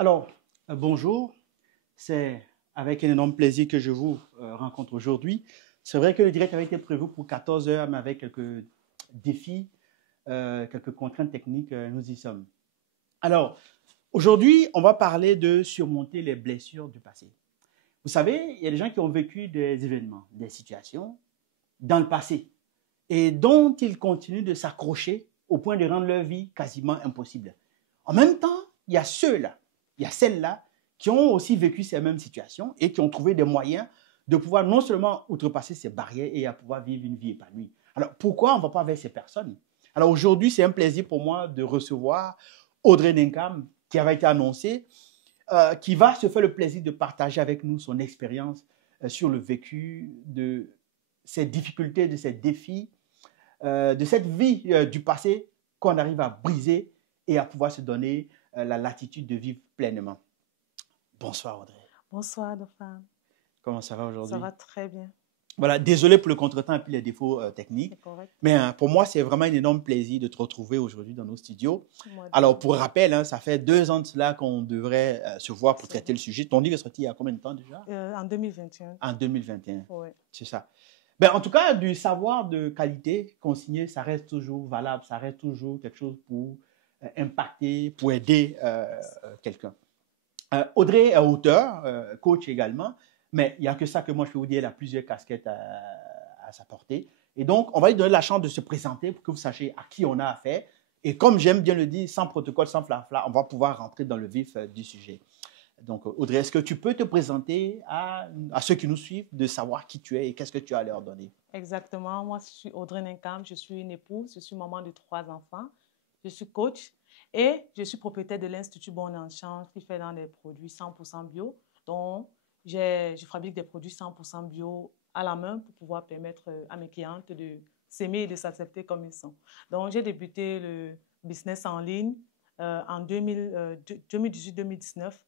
Alors, bonjour, c'est avec un énorme plaisir que je vous rencontre aujourd'hui. C'est vrai que le direct avait été prévu pour 14 heures, mais avec quelques défis, quelques contraintes techniques, nous y sommes. Alors, aujourd'hui, on va parler de surmonter les blessures du passé. Vous savez, il y a des gens qui ont vécu des événements, des situations dans le passé et dont ils continuent de s'accrocher au point de rendre leur vie quasiment impossible. En même temps, il y a ceux-là, il y a celles-là qui ont aussi vécu ces mêmes situations et qui ont trouvé des moyens de pouvoir non seulement outrepasser ces barrières et à pouvoir vivre une vie épanouie. Alors, pourquoi on ne va pas vers ces personnes? Alors, aujourd'hui, c'est un plaisir pour moi de recevoir Audrey Denkam, qui avait été annoncée, qui va se faire le plaisir de partager avec nous son expérience sur le vécu de ces difficultés, de ces défis, de cette vie du passé qu'on arrive à briser et à pouvoir se donner la latitude de vivre pleinement. Bonsoir Audrey. Bonsoir Dauphin. Comment ça va aujourd'hui? Ça va très bien. Voilà, désolé pour le contretemps et puis les défauts techniques. C'est correct. Mais pour moi, c'est vraiment un énorme plaisir de te retrouver aujourd'hui dans nos studios. Alors, pour rappel, ça fait 2 ans de cela qu'on devrait se voir pour traiter le sujet. Ton livre est sorti il y a combien de temps déjà? En 2021. En 2021. Oui. C'est ça. Ben, en tout cas, du savoir de qualité consigné, ça reste toujours valable, ça reste toujours quelque chose pour impacter, pour aider quelqu'un. Audrey est auteur, coach également, mais il n'y a que ça que moi je peux vous dire, elle a plusieurs casquettes à sa portée. Et donc, on va lui donner la chance de se présenter pour que vous sachiez à qui on a affaire. Et comme j'aime bien le dire, sans protocole, sans flafla, on va pouvoir rentrer dans le vif du sujet. Donc, Audrey, est-ce que tu peux te présenter à ceux qui nous suivent, de savoir qui tu es et qu'est-ce que tu as à leur donner? Exactement. Moi, je suis Audrey Denkam, je suis une épouse, je suis maman de 3 enfants, je suis coach et je suis propriétaire de l'Institut Bon Enchant qui fait dans des produits 100% bio. Donc, je fabrique des produits 100% bio à la main pour pouvoir permettre à mes clientes de s'aimer et de s'accepter comme ils sont. Donc, j'ai débuté le business en ligne en 2018-2019.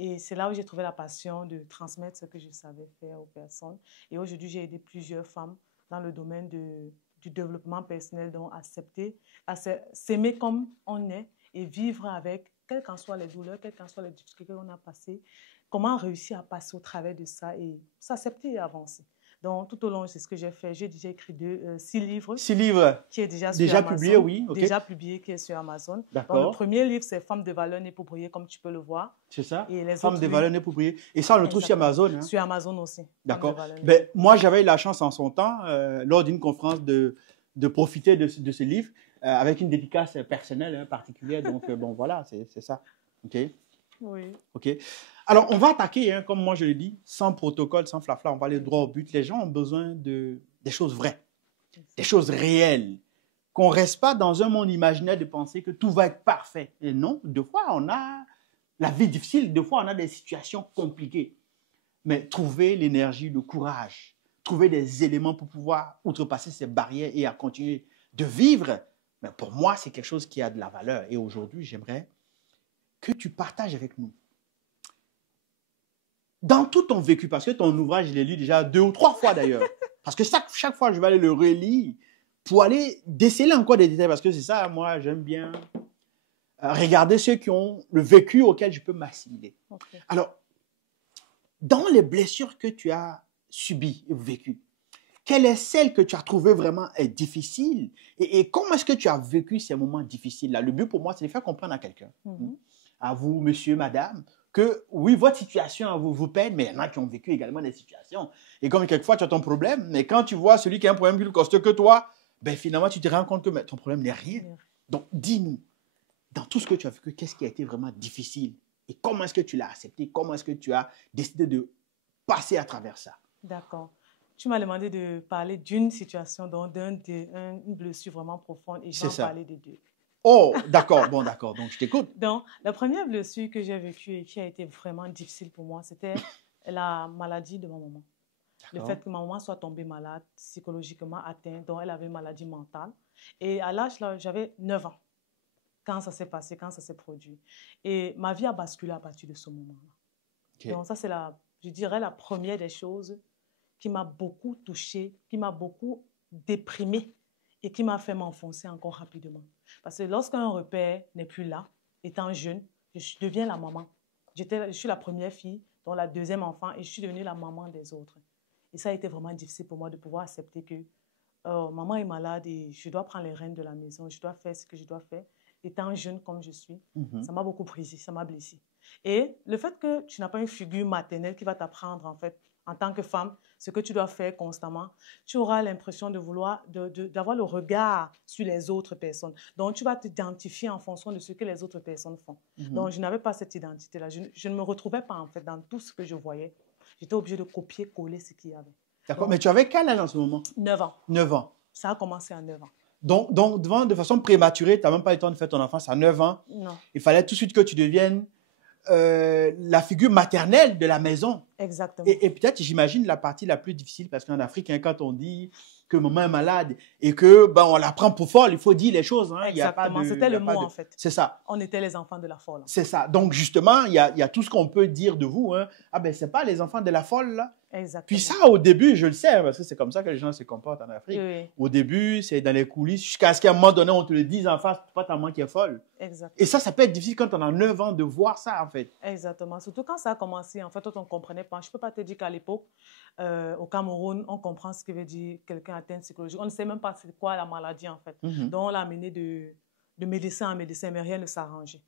Et c'est là où j'ai trouvé la passion de transmettre ce que je savais faire aux personnes. Et aujourd'hui, j'ai aidé plusieurs femmes dans le domaine du développement personnel, donc accepter, à s'aimer comme on est et vivre avec, quelles qu'en soient les douleurs, quelles qu'en soient les difficultés qu'on a passées, comment réussir à passer au travers de ça et s'accepter et avancer. Donc, tout au long, c'est ce que j'ai fait. J'ai déjà écrit 6 livres. 6 livres qui est déjà publié, oui. Okay. Déjà publié, qui est sur Amazon. D'accord. Donc, le premier livre, c'est Femmes de valeur nées pour briller, comme tu peux le voir. C'est ça. Et les Femmes de valeur nées pour briller. Et ça, on le trouve sur Amazon. Hein? Sur Amazon aussi. D'accord. Ben, moi, j'avais eu la chance en son temps, lors d'une conférence, de profiter de ce livre avec une dédicace personnelle particulière. Donc, bon, voilà, c'est ça. OK? Oui. OK. Alors, on va attaquer, comme moi je le dis, sans protocole, sans flafla, on va aller droit au but. Les gens ont besoin des choses vraies, des choses réelles, qu'on ne reste pas dans un monde imaginaire de penser que tout va être parfait. Et non, des fois, on a la vie difficile, des fois, on a des situations compliquées. Mais trouver l'énergie, le courage, trouver des éléments pour pouvoir outrepasser ces barrières et à continuer de vivre, mais pour moi, c'est quelque chose qui a de la valeur. Et aujourd'hui, j'aimerais que tu partages avec nous. Dans tout ton vécu, parce que ton ouvrage, je l'ai lu déjà 2 ou 3 fois d'ailleurs, parce que chaque fois, je vais aller le relire pour aller déceler encore des détails, parce que c'est ça, moi, j'aime bien regarder ceux qui ont le vécu auquel je peux m'assimiler. Okay. Alors, dans les blessures que tu as subies et vécues, quelle est celle que tu as trouvée vraiment difficile et comment est-ce que tu as vécu ces moments difficiles-là? Le but pour moi, c'est de faire comprendre à quelqu'un, à vous, monsieur, madame, que oui, votre situation vous peine, mais il y en a qui ont vécu également des situations. Et comme quelquefois, tu as ton problème, mais quand tu vois celui qui a un problème plus costaud que toi, ben finalement, tu te rends compte que ton problème n'est rien. Donc, dis-nous, dans tout ce que tu as vécu, qu'est-ce qui a été vraiment difficile? Et comment est-ce que tu l'as accepté? Comment est-ce que tu as décidé de passer à travers ça? D'accord. Tu m'as demandé de parler d'une situation, donc une blessure vraiment profonde, et je vais en parler de 2. Oh, d'accord, bon, d'accord, donc je t'écoute. Donc, la première blessure que j'ai vécue et qui a été vraiment difficile pour moi, c'était la maladie de ma maman. Le fait que ma maman soit tombée malade, psychologiquement atteinte, donc elle avait une maladie mentale. Et à l'âge, là, j'avais 9 ans quand ça s'est passé, quand ça s'est produit. Et ma vie a basculé à partir de ce moment-là. Okay. Donc, ça, c'est je dirais, la première des choses qui m'a beaucoup touchée, qui m'a beaucoup déprimée et qui m'a fait m'enfoncer encore rapidement. Parce que lorsqu'un repère n'est plus là, étant jeune, je deviens la maman. Je suis la première fille, donc la deuxième enfant, et je suis devenue la maman des autres. Et ça a été vraiment difficile pour moi de pouvoir accepter que maman est malade et je dois prendre les rênes de la maison, je dois faire ce que je dois faire. Étant jeune comme je suis, ça m'a beaucoup brisé, ça m'a blessée. Et le fait que tu n'as pas une figure maternelle qui va t'apprendre, en fait, en tant que femme, ce que tu dois faire constamment, tu auras l'impression de vouloir, d'avoir le regard sur les autres personnes. Donc, tu vas t'identifier en fonction de ce que les autres personnes font. Donc, je n'avais pas cette identité-là. Je ne me retrouvais pas, en fait, dans tout ce que je voyais. J'étais obligée de copier-coller ce qu'il y avait. D'accord, mais tu avais quel âge en ce moment? 9 ans. 9 ans. Ça a commencé à 9 ans. Donc de façon prématurée, tu n'as même pas eu le temps de faire ton enfance à 9 ans. Non. Il fallait tout de suite que tu deviennes la figure maternelle de la maison. Exactement. Et peut-être, j'imagine, la partie la plus difficile, parce qu'en Afrique, hein, quand on dit que maman est malade et que ben, on la prend pour folle, il faut dire les choses. Hein. Exactement, c'était le mot en fait. C'est ça. On était les enfants de la folle. C'est ça. Donc justement, il y a tout ce qu'on peut dire de vous. Hein. Ah ben, c'est pas les enfants de la folle, là. Exactement. Puis ça, au début, je le sais, parce que c'est comme ça que les gens se comportent en Afrique. Oui. Au début, c'est dans les coulisses, jusqu'à ce qu'à un moment donné, on te le dise en face, c'est pas ta maman qui est folle. Exactement. Et ça peut être difficile quand on a 9 ans de voir ça, en fait. Exactement. Surtout quand ça a commencé, en fait, on ne comprenait pas. Je ne peux pas te dire qu'à l'époque, au Cameroun, on comprend ce que veut dire quelqu'un atteint de psychologie. On ne sait même pas c'est quoi la maladie, en fait. Donc, on l'a amené de médecin en médecin, mais rien ne s'arrangeait.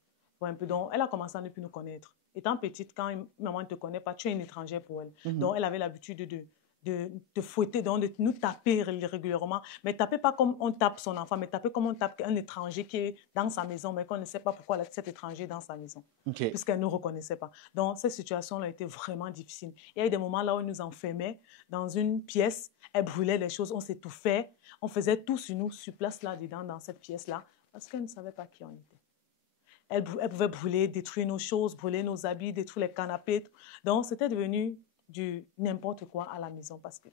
Donc, elle a commencé à ne plus nous connaître. Étant petite, quand une maman ne te connaît pas, tu es une étrangère pour elle. Donc, elle avait l'habitude de fouetter, donc de nous taper régulièrement. Mais taper pas comme on tape son enfant, mais taper comme on tape un étranger qui est dans sa maison, mais qu'on ne sait pas pourquoi cet étranger est dans sa maison. Okay. Puisqu'elle ne nous reconnaissait pas. Donc, cette situation-là était vraiment difficile. Il y a eu des moments là où elle nous enfermait dans une pièce, elle brûlait les choses, on s'étouffait, on faisait tout sur nous, sur place là-dedans, dans cette pièce-là, parce qu'elle ne savait pas qui on était. Elle pouvait brûler, détruire nos choses, brûler nos habits, détruire les canapés. Donc, c'était devenu du n'importe quoi à la maison parce qu'elle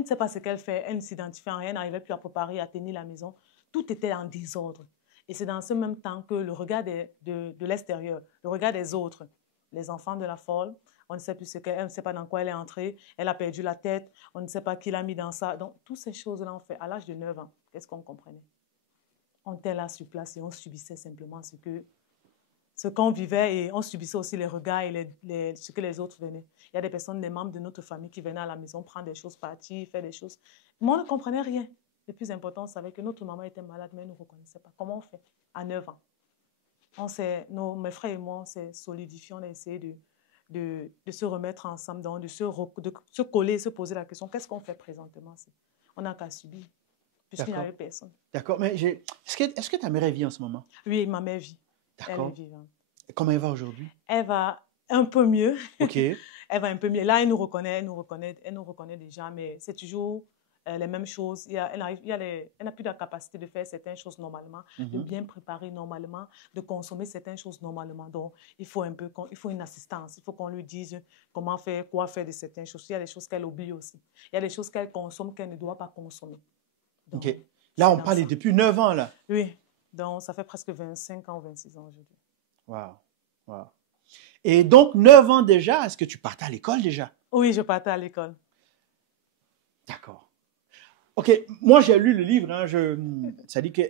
ne sait pas ce qu'elle fait, elle ne s'identifie en rien, elle n'arrivait plus à préparer, à tenir la maison. Tout était en désordre. Et c'est dans ce même temps que le regard de l'extérieur, le regard des autres, les enfants de la folle, on ne sait plus ce qu'elle, elle ne sait pas dans quoi elle est entrée, elle a perdu la tête, on ne sait pas qui l'a mis dans ça. Donc, toutes ces choses-là, on fait à l'âge de 9 ans. Qu'est-ce qu'on comprenait? On était là sur place et on subissait simplement ce qu'on vivait et on subissait aussi les regards et ce que les autres venaient. Il y a des personnes, des membres de notre famille qui venaient à la maison prendre des choses, partir, faire des choses. Moi, on ne comprenait rien. Le plus important, on savait que notre maman était malade, mais elle ne nous reconnaissait pas. Comment on fait? À 9 ans. Mes frères et moi, on s'est solidifiés, on a essayé de se remettre ensemble, de se coller et se poser la question, qu'est-ce qu'on fait présentement? On n'a qu'à subir. Puisqu'il n'y avait personne. D'accord, mais est-ce que ta mère vit en ce moment? Oui, ma mère vit. D'accord. Elle est vivante. Comment elle va aujourd'hui? Elle va un peu mieux. OK. Elle va un peu mieux. Là, elle nous reconnaît déjà, mais c'est toujours les mêmes choses. Elle n'a plus la capacité de faire certaines choses normalement, de bien préparer normalement, de consommer certaines choses normalement. Donc, il faut une assistance. Il faut qu'on lui dise comment faire, quoi faire de certaines choses. Il y a des choses qu'elle oublie aussi. Il y a des choses qu'elle consomme qu'elle ne doit pas consommer. Donc, OK. Là, on parle depuis 9 ans, là. Oui. Donc, ça fait presque 25 ans ou 26 ans aujourd'hui. Wow. Wow. Et donc, 9 ans déjà, est-ce que tu partais à l'école déjà? Oui, je partais à l'école. D'accord. OK. Moi, j'ai lu le livre. Hein, ça dit que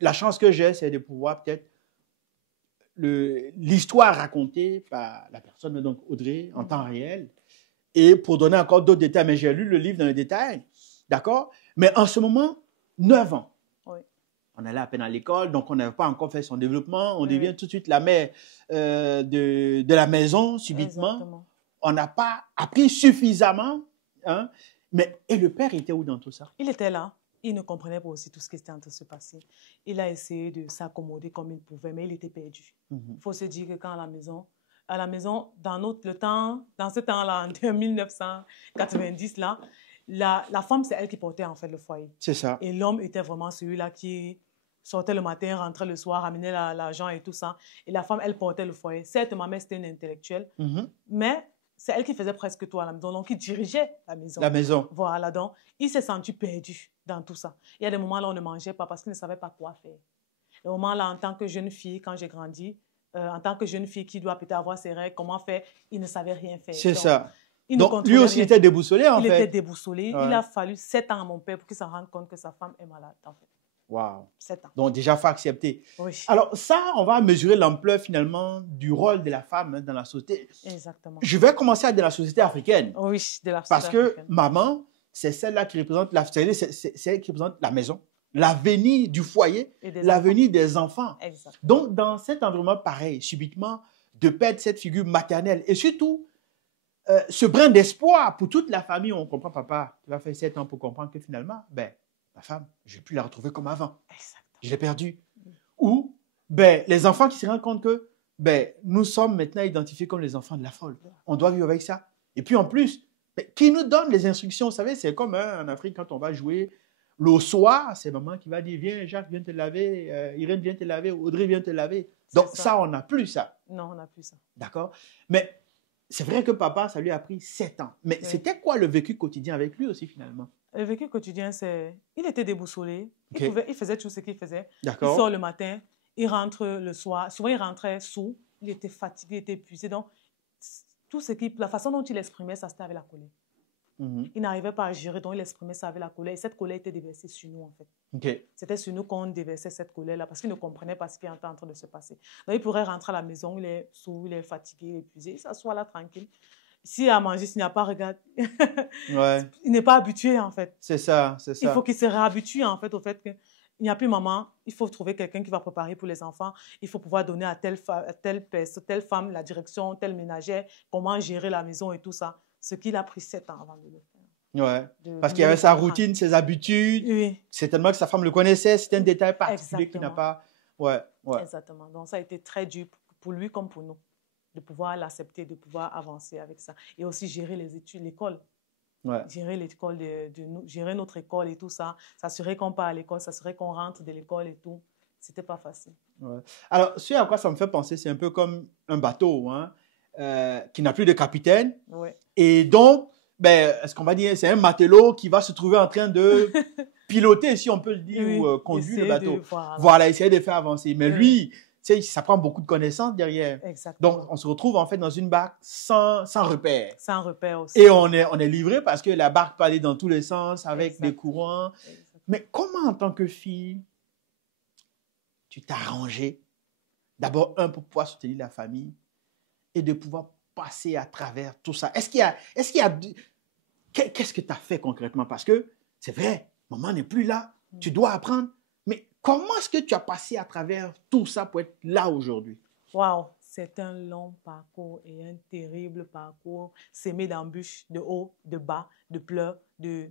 la chance que j'ai, c'est de pouvoir peut-être l'histoire racontée par la personne, donc Audrey, en temps réel. Et pour donner encore d'autres détails, mais j'ai lu le livre dans les détails. D'accord? Mais en ce moment, 9 ans. Oui. On allait à peine à l'école, donc on n'avait pas encore fait son développement. On devient tout de suite la mère de la maison, subitement. Exactement. On n'a pas appris suffisamment. Hein? Et le père était où dans tout ça? Il était là. Il ne comprenait pas aussi tout ce qui était en train de se passer. Il a essayé de s'accommoder comme il pouvait, mais il était perdu. Il faut se dire que quand à la maison, dans ce temps-là, en 1990, là, la femme, c'est elle qui portait en fait le foyer. C'est ça. Et l'homme était vraiment celui-là qui sortait le matin, rentrait le soir, ramenait l'argent et tout ça. Et la femme, elle portait le foyer. Certes, ma mère, c'était une intellectuelle, mais c'est elle qui faisait presque tout à la maison. Donc, il dirigeait la maison. La maison. Voilà, donc, il s'est senti perdu dans tout ça. Il y a des moments là où on ne mangeait pas parce qu'il ne savait pas quoi faire. Des moments là, en tant que jeune fille, quand j'ai grandi, en tant que jeune fille qui doit peut-être avoir ses règles, comment faire, il ne savait rien faire. C'est ça. Donc, lui aussi, il était déboussolé, en fait. Il était déboussolé. Ouais. Il a fallu 7 ans à mon père pour qu'il s'en rende compte que sa femme est malade, en fait. Wow. 7 ans. Donc, déjà, il faut accepter. Oui. Alors, ça, on va mesurer l'ampleur, finalement, du rôle de la femme dans la société. Exactement. Je vais commencer avec de la société africaine. Oui, de la société Parce que africaine. maman, c'est celle-là qui représente c'est celle qui représente la maison, l'avenir du foyer, l'avenir des enfants. Exactement. Donc, dans cet environnement pareil, subitement, de perdre cette figure maternelle et surtout, ce brin d'espoir pour toute la famille, on comprend, papa, tu vas faire 7 ans pour comprendre que finalement, ben, ma femme, je ne vais plus la retrouver comme avant. Exactement. Je l'ai perdue. Ou, ben, les enfants qui se rendent compte que, ben, nous sommes maintenant identifiés comme les enfants de la folle. On doit vivre avec ça. Et puis, en plus, ben, qui nous donne les instructions? Vous savez, c'est comme en Afrique, quand on va jouer le soir, c'est maman qui va dire, viens, Jacques, viens te laver, Irène, viens te laver, Audrey, viens te laver. Donc, ça, on n'a plus ça. Non, on n'a plus ça. D'accord? Mais c'est vrai que papa, ça lui a pris 7 ans. Mais c'était quoi le vécu quotidien avec lui aussi, finalement? Le vécu quotidien, c'est... Il était déboussolé. Il faisait tout ce qu'il faisait. D'accord. Il sort le matin, il rentre le soir. Souvent, il rentrait saoul. Il était fatigué, il était épuisé. Donc, la façon dont il exprimait ça, c'était avec la colère. Il n'arrivait pas à gérer, donc il exprimait ça avec la colère. Et cette colère était déversée sur nous, en fait. C'était sur nous qu'on déversait cette colère-là parce qu'il ne comprenait pas ce qui était en train de se passer. Donc, il pourrait rentrer à la maison, il est saoul, il est fatigué, épuisé. Il s'assoit là, tranquille. S'il a mangé, s'il n'y a pas, regarde. Il n'est pas habitué, en fait. C'est ça, c'est ça. Il faut qu'il se réhabitue, en fait, au fait qu'il n'y a plus maman. Il faut trouver quelqu'un qui va préparer pour les enfants. Il faut pouvoir donner à telle femme la direction, telle ménagère, comment gérer la maison et tout ça. Ce qu'il a pris 7 ans avant de le faire. Ouais. Parce qu'il y avait sa routine, ses habitudes. Oui. C'est tellement que sa femme le connaissait. C'était un détail particulier qui n'a pas... Ouais. Exactement. Donc, ça a été très dur pour lui comme pour nous, de pouvoir l'accepter, de pouvoir avancer avec ça. Et aussi gérer les études, l'école. Gérer l'école, gérer notre école et tout ça. S'assurer qu'on part à l'école, s'assurer qu'on rentre de l'école et tout. C'était pas facile. Alors, ce à quoi ça me fait penser, c'est un peu comme un bateau qui n'a plus de capitaine. Et donc, ben, est-ce qu'on va dire, c'est un matelot qui va se trouver en train de piloter, si on peut le dire, ou conduire le bateau. Voilà, essayer de faire avancer. Mais lui, ça prend beaucoup de connaissances derrière. Exactement. Donc, on se retrouve en fait dans une barque sans repère. Sans repère aussi. Et on est livré parce que la barque peut aller dans tous les sens avec des courants. Mais comment, en tant que fille, tu t'es arrangé, d'abord, pour pouvoir soutenir la famille et de pouvoir passer à travers tout ça? Qu'est-ce que tu as fait concrètement? Parce que c'est vrai, maman n'est plus là, tu dois apprendre. Mais comment est-ce que tu as passé à travers tout ça pour être là aujourd'hui? Waouh, c'est un long parcours et un terrible parcours, semé d'embûches, de haut, de bas, de pleurs, de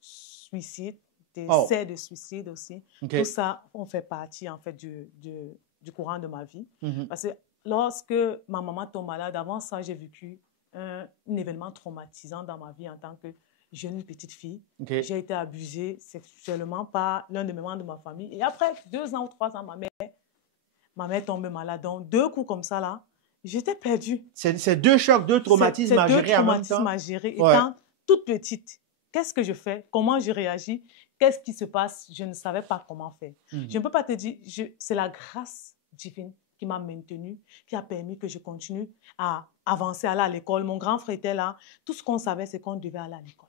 suicides, d'essais de suicide aussi. Tout ça, on fait partie en fait du courant de ma vie. Parce que lorsque ma maman tombe malade, avant ça, j'ai vécu un événement traumatisant dans ma vie en tant que jeune petite fille. J'ai été abusée sexuellement par l'un des membres de ma famille. Et après 2 ans ou 3 ans, ma mère tombe malade. Donc, 2 coups comme ça, là, j'étais perdue. C'est 2 chocs, 2 traumatismes à gérer en même temps. 2 traumatismes à gérer. Étant toute petite, qu'est-ce que je fais? Comment je réagis? Qu'est-ce qui se passe? Je ne savais pas comment faire. Je ne peux pas te dire, c'est la grâce divine qui m'a maintenue, qui a permis que je continue à avancer, aller à l'école. Mon grand frère était là. Tout ce qu'on savait, c'est qu'on devait aller à l'école.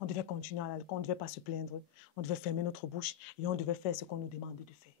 On devait continuer à aller à l'école. On ne devait pas se plaindre. On devait fermer notre bouche et on devait faire ce qu'on nous demandait de faire.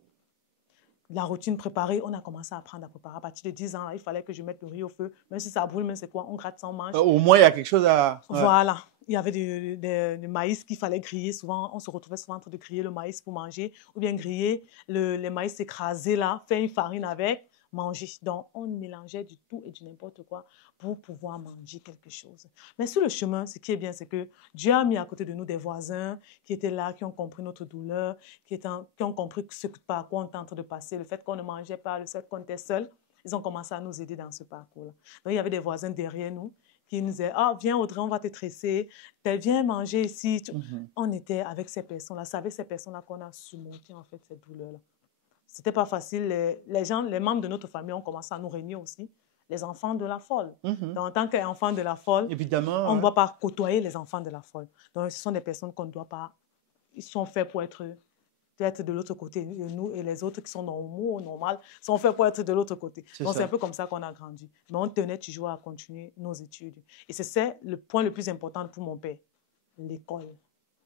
La routine préparée, on a commencé à apprendre à préparer. À partir de 10 ans, il fallait que je mette le riz au feu. Même si ça brûle, même c'est quoi, on gratte ça, on mange. Au moins, il y a quelque chose à... Voilà. Il y avait du maïs qu'il fallait griller. Souvent, on se retrouvait souvent en train de griller le maïs pour manger. Ou bien griller le maïs écrasé là, faire une farine avec, manger. Donc, on mélangeait du tout et du n'importe quoi pour pouvoir manger quelque chose. Mais sur le chemin, ce qui est bien, c'est que Dieu a mis à côté de nous des voisins qui étaient là, qui ont compris notre douleur, qui ont compris par quoi on était en train de passer, le fait qu'on ne mangeait pas, le fait qu'on était seul. Ils ont commencé à nous aider dans ce parcours-là. Donc, il y avait des voisins derrière nous qui nous disaient, ah, viens Audrey, on va te tresser, viens manger ici. On était avec ces personnes-là, c'est avec ces personnes-là qu'on a surmonté en fait cette douleur-là. C'était pas facile. Les membres de notre famille ont commencé à nous réunir aussi, les enfants de la folle. Donc, en tant qu'enfant de la folle, évidemment, on ne doit pas côtoyer les enfants de la folle. Donc, ce sont des personnes qu'on ne doit pas... Ils sont faits pour être de l'autre côté. Nous et les autres qui sont normaux, normal, sont faits pour être de l'autre côté. Donc, c'est un peu comme ça qu'on a grandi. Mais on tenait toujours à continuer nos études. Et c'est le point le plus important pour mon père, l'école.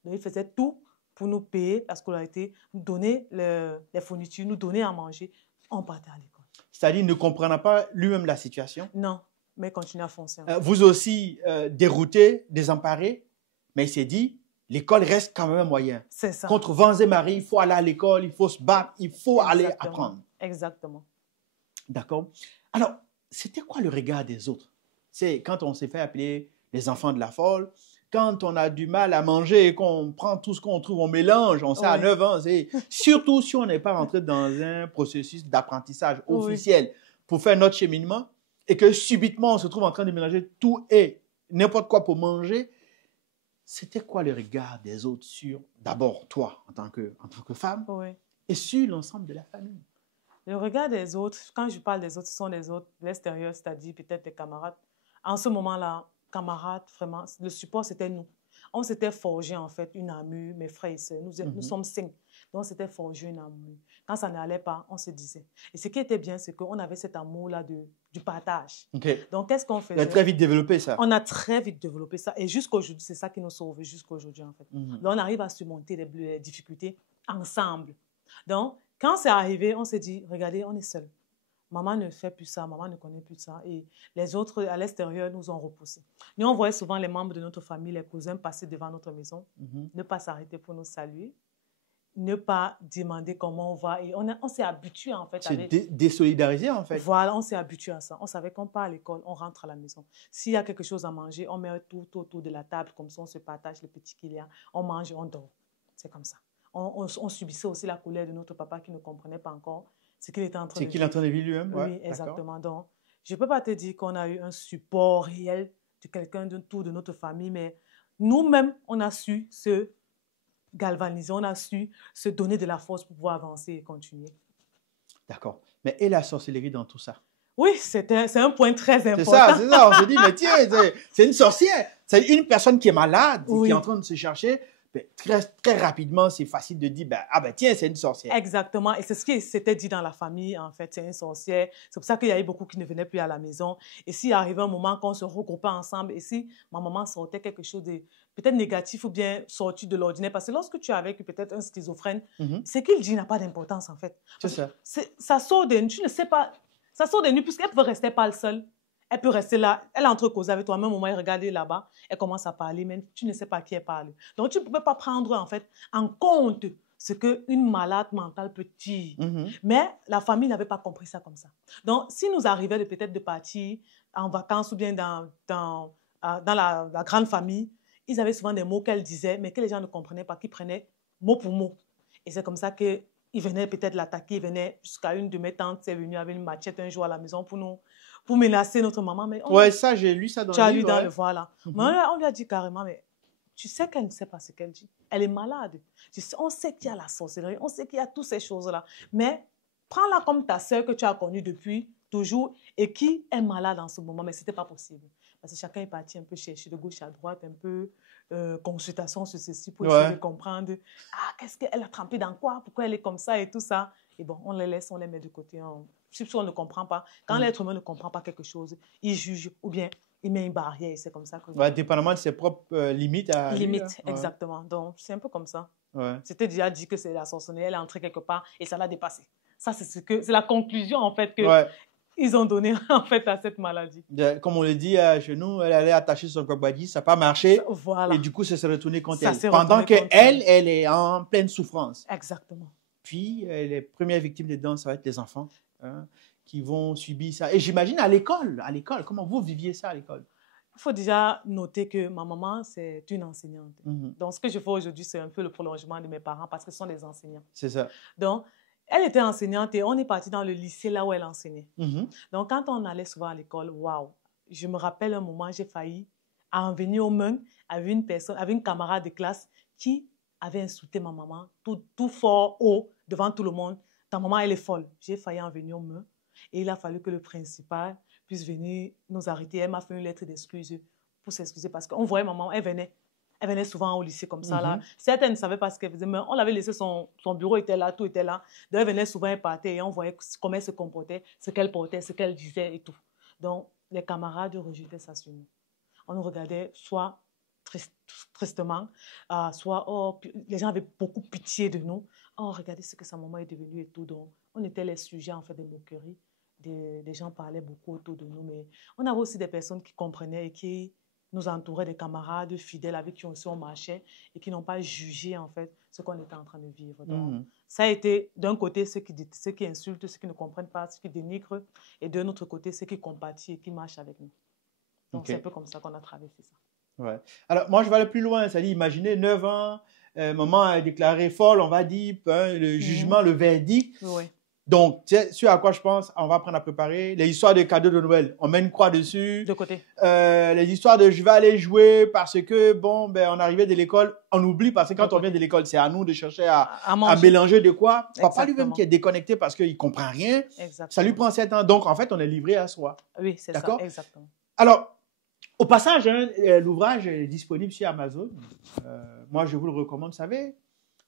Donc, il faisait tout pour nous payer la scolarité, nous donner les fournitures, nous donner à manger. On partait à l'école. C'est-à-dire, il ne comprenait pas lui-même la situation? Non, mais il continue à foncer. Vous aussi, dérouté, désemparé, mais il s'est dit, l'école reste quand même un moyen. C'est ça. Contre vents et marées, il faut aller à l'école, il faut se battre, il faut aller apprendre. Exactement. D'accord. Alors, c'était quoi le regard des autres? C'est quand on s'est fait appeler les enfants de la folle, quand on a du mal à manger et qu'on prend tout ce qu'on trouve, on mélange, on sait à 9 ans, surtout si on n'est pas rentré dans un processus d'apprentissage officiel pour faire notre cheminement et que subitement on se trouve en train de mélanger tout et n'importe quoi pour manger. C'était quoi le regard des autres sur, d'abord, toi, en tant que femme, et sur l'ensemble de la famille? Le regard des autres, quand je parle des autres, ce sont les autres, l'extérieur, c'est-à-dire peut-être des camarades. En ce moment-là, camarades, vraiment, le support, c'était nous. On s'était forgé, en fait, une amie, mes frères et sœurs. Nous sommes 5. Donc, on s'était forgé une amie. Quand ça n'allait pas, on se disait. Et ce qui était bien, c'est qu'on avait cet amour-là du partage. Donc, qu'est-ce qu'on faisait? On a très vite développé ça. On a très vite développé ça. Et jusqu'aujourd'hui, c'est ça qui nous sauve jusqu'aujourd'hui, en fait. Donc, on arrive à surmonter les difficultés ensemble. Donc, quand c'est arrivé, on s'est dit, regardez, on est seuls. Maman ne fait plus ça, maman ne connaît plus ça. Et les autres à l'extérieur nous ont repoussés. Nous, on voyait souvent les membres de notre famille, les cousins passer devant notre maison, ne pas s'arrêter pour nous saluer, ne pas demander comment on va. Et on s'est habitué, en fait. C'est désolidarisé, en fait. Voilà, on s'est habitué à ça. On savait qu'on part à l'école, on rentre à la maison. S'il y a quelque chose à manger, on met tout autour de la table, comme ça, on se partage le petit qu'il y a. On mange, on dort. C'est comme ça. On subissait aussi la colère de notre papa qui ne comprenait pas encore ce qu'il était en train de vivre. C'est qu'il est en train de vivre lui-même. Oui, exactement. Donc, je ne peux pas te dire qu'on a eu un support réel de quelqu'un de notre famille, mais nous-mêmes, on a su se galvaniser, on a su se donner de la force pour pouvoir avancer et continuer. D'accord. Mais et la sorcellerie dans tout ça? Oui, c'est un point très important. C'est ça. On se dit, mais tiens, c'est une sorcière. C'est une personne qui est malade, qui est en train de se chercher. Très, très rapidement, c'est facile de dire, tiens, c'est une sorcière. Exactement. Et c'est ce qui s'était dit dans la famille, en fait, c'est une sorcière. C'est pour ça qu'il y a eu beaucoup qui ne venaient plus à la maison. Et s'il arrivait un moment qu'on se regroupait ensemble, et si ma maman sortait quelque chose de peut-être négatif ou bien sorti de l'ordinaire, parce que lorsque tu es avec peut-être un schizophrène, ce qu'il dit n'a pas d'importance, en fait. C'est ça. Ça sort de nuit, tu ne sais pas, ça sort de nuit puisqu'elle peut rester pas seule. Elle peut rester là, elle est entre-causée avec toi, à un moment, elle regarde là-bas, elle commence à parler, mais tu ne sais pas qui elle parle. Donc, tu ne peux pas prendre, en fait, en compte ce qu'une malade mentale peut dire. Mais la famille n'avait pas compris ça comme ça. Donc, si nous arrivait peut-être de partir en vacances ou bien dans la grande famille, ils avaient souvent des mots qu'elle disait, mais que les gens ne comprenaient pas, qu'ils prenaient mot pour mot. Et c'est comme ça qu'ils venaient peut-être l'attaquer, ils venaient jusqu'à une de mes tantes, c'est venue avec une machette un jour à la maison pour menacer notre maman. Mais ça, j'ai lu ça dans le livre. Tu as lu dans le voilà. Mais on lui a dit carrément, mais tu sais qu'elle ne sait pas ce qu'elle dit. Elle est malade. On sait qu'il y a la sorcellerie, on sait qu'il y a toutes ces choses-là. Mais prends-la comme ta sœur que tu as connue depuis toujours et qui est malade en ce moment. Mais ce n'était pas possible. Parce que chacun est parti un peu chercher de gauche à droite, un peu consultation sur ceci pour essayer de comprendre. Qu'est-ce qu'elle a trempé dans quoi? Pourquoi elle est comme ça et tout ça? Et bon, on les laisse, on les met de côté. Si on ne comprend pas, quand l'être humain ne comprend pas quelque chose, il juge ou bien il met une barrière et c'est comme ça que... dépendamment de ses propres limites. Limites, exactement. Donc, c'est un peu comme ça. C'était déjà dit que c'est la sorcellerie, elle est entrée quelque part et ça l'a dépassé. Ça, c'est la conclusion, en fait, que ils ont donné, en fait, à cette maladie. Comme on le dit chez nous, elle allait attacher son kabadji, ça n'a pas marché. Voilà. Et du coup, ça s'est retourné contre elle. Pendant qu'elle est en pleine souffrance. Exactement. Puis, les premières victimes dedans, ça va être les enfants qui vont subir ça. Et j'imagine à l'école, comment vous viviez ça à l'école? Il faut déjà noter que ma maman, c'est une enseignante. Donc, ce que je fais aujourd'hui, c'est un peu le prolongement de mes parents parce que ce sont des enseignants. C'est ça. Donc, elle était enseignante et on est parti dans le lycée là où elle enseignait. Donc, quand on allait souvent à l'école, waouh, je me rappelle un moment, j'ai failli en venir aux mains avec une camarade de classe qui avait insulté ma maman tout fort, haut, devant tout le monde. Ta maman, elle est folle. J'ai failli en venir aux mains et il a fallu que le principal puisse venir nous arrêter. Elle m'a fait une lettre d'excuse pour s'excuser parce qu'on voyait maman, elle venait souvent au lycée comme ça. Là. Certaines ne savaient pas ce qu'elle faisait, mais on l'avait laissé, son bureau était là, tout était là. Donc, elle venait souvent, elle partait et on voyait comment elle se comportait, ce qu'elle portait, ce qu'elle disait et tout. Donc, les camarades rejetaient ça sur nous. On nous regardait soit tristement, soit oh, les gens avaient beaucoup pitié de nous. Oh, regardez ce que sa maman est devenue et tout. Donc, on était les sujets en fait de moquerie. Des gens parlaient beaucoup autour de nous, mais on avait aussi des personnes qui comprenaient et qui nous entouraient, des camarades fidèles avec qui aussi on marchait et qui n'ont pas jugé en fait ce qu'on était en train de vivre. Donc, ça a été d'un côté ceux qui insultent, ceux qui ne comprennent pas, ceux qui dénigrent, et d'un autre côté ceux qui compatissent et qui marchent avec nous. Donc, c'est un peu comme ça qu'on a traversé ça. Ouais. Alors, moi, je vais aller plus loin. C'est-à-dire, imaginez 9 ans, maman a déclaré folle, on va dire, le jugement, le verdict. Oui. Donc, tu sais, ce à quoi je pense, on va apprendre à préparer. Les histoires de cadeaux de Noël, on met une croix dessus. De côté. Les histoires de je vais aller jouer parce que, bon, ben, on arrivait de l'école, on oublie parce que quand on vient de l'école, c'est à nous de chercher à mélanger de quoi. Papa lui-même qui est déconnecté parce qu'il ne comprend rien. Exactement. Ça lui prend 7 ans. Donc, en fait, on est livré à soi. Oui, c'est ça. Exactement. Alors, au passage, hein, l'ouvrage est disponible sur Amazon. Moi, je vous le recommande. Vous savez,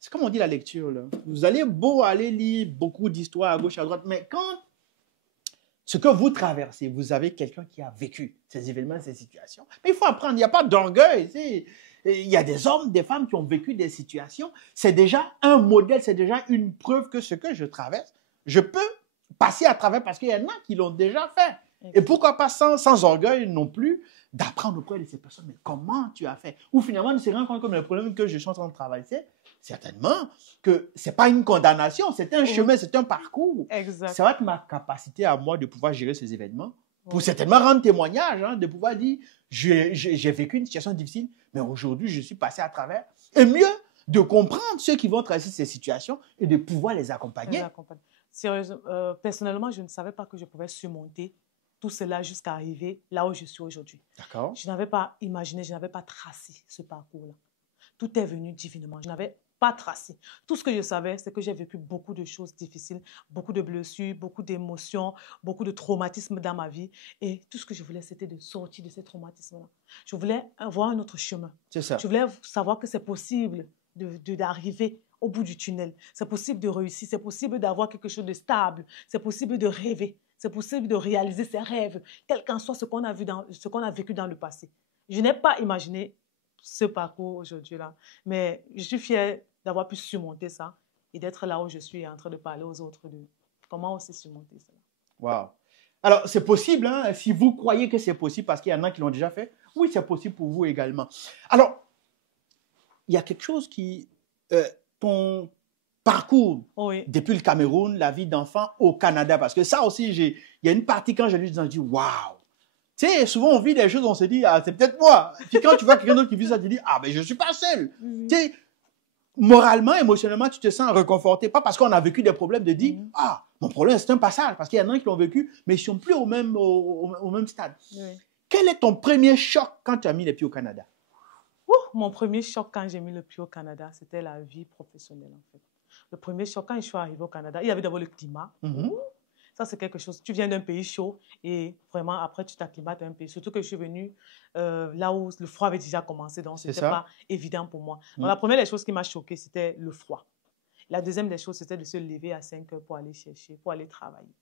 c'est comme on dit la lecture. Là. Vous allez aller lire beaucoup d'histoires à gauche, à droite, mais quand ce que vous traversez, vous avez quelqu'un qui a vécu ces événements, ces situations. Mais il faut apprendre. Il n'y a pas d'orgueil. Il y a des hommes, des femmes qui ont vécu des situations. C'est déjà un modèle, c'est déjà une preuve que ce que je traverse, je peux passer à travers parce qu'il y en a qui l'ont déjà fait. Et pourquoi pas sans orgueil non plus, d'apprendre auprès de ces personnes, mais comment tu as fait? Ou finalement, de se rendre compte que le problème que je suis en train de travailler, certainement que ce n'est pas une condamnation, c'est un chemin, c'est un parcours. Exact. Ça va être ma capacité à moi de pouvoir gérer ces événements, pour certainement rendre témoignage, hein, de pouvoir dire, j'ai vécu une situation difficile, mais aujourd'hui, je suis passé à travers. Et mieux, de comprendre ceux qui vont traverser ces situations et de pouvoir les accompagner. Sérieusement, personnellement, je ne savais pas que je pouvais surmonter tout cela jusqu'à arriver là où je suis aujourd'hui. D'accord. Je n'avais pas imaginé, je n'avais pas tracé ce parcours-là. Tout est venu divinement. Je n'avais pas tracé. Tout ce que je savais, c'est que j'ai vécu beaucoup de choses difficiles, beaucoup de blessures, beaucoup d'émotions, beaucoup de traumatismes dans ma vie. Et tout ce que je voulais, c'était de sortir de ces traumatismes-là. Je voulais avoir un autre chemin. C'est ça. Je voulais savoir que c'est possible d'arriver au bout du tunnel. C'est possible de réussir. C'est possible d'avoir quelque chose de stable. C'est possible de rêver. C'est possible de réaliser ses rêves, quel qu'en soit ce qu'on a vécu dans le passé. Je n'ai pas imaginé ce parcours aujourd'hui-là, mais je suis fière d'avoir pu surmonter ça et d'être là où je suis en train de parler aux autres de comment aussi surmonter ça. Wow. Alors, c'est possible, hein, si vous croyez que c'est possible, parce qu'il y en a qui l'ont déjà fait, oui, c'est possible pour vous également. Alors, il y a quelque chose qui... ton parcours depuis le Cameroun, la vie d'enfant au Canada, parce que ça aussi, il y a une partie quand j'ai lu, je me dis, waouh! Tu sais, souvent on vit des choses, on se dit, ah, c'est peut-être moi. Puis quand tu vois quelqu'un d'autre qui vit ça, tu te dis, ah, ben je ne suis pas seul. Tu sais, moralement, émotionnellement, tu te sens réconforté. Pas parce qu'on a vécu des problèmes de dire, ah, mon problème, c'est un passage. Parce qu'il y en a qui l'ont vécu, mais ils ne sont plus au même stade. Quel est ton premier choc quand tu as mis les pieds au Canada? Mon premier choc quand j'ai mis le pied au Canada, c'était la vie professionnelle, en fait. Le premier choc, quand je suis arrivée au Canada, il y avait d'abord le climat. Ça, c'est quelque chose. Tu viens d'un pays chaud et vraiment, après, tu t'acclimates un peu. Surtout que je suis venue là où le froid avait déjà commencé, donc ce n'était pas évident pour moi. Donc, la première des choses qui m'a choquée, c'était le froid. La deuxième des choses, c'était de se lever à 5 heures pour aller chercher, pour aller travailler.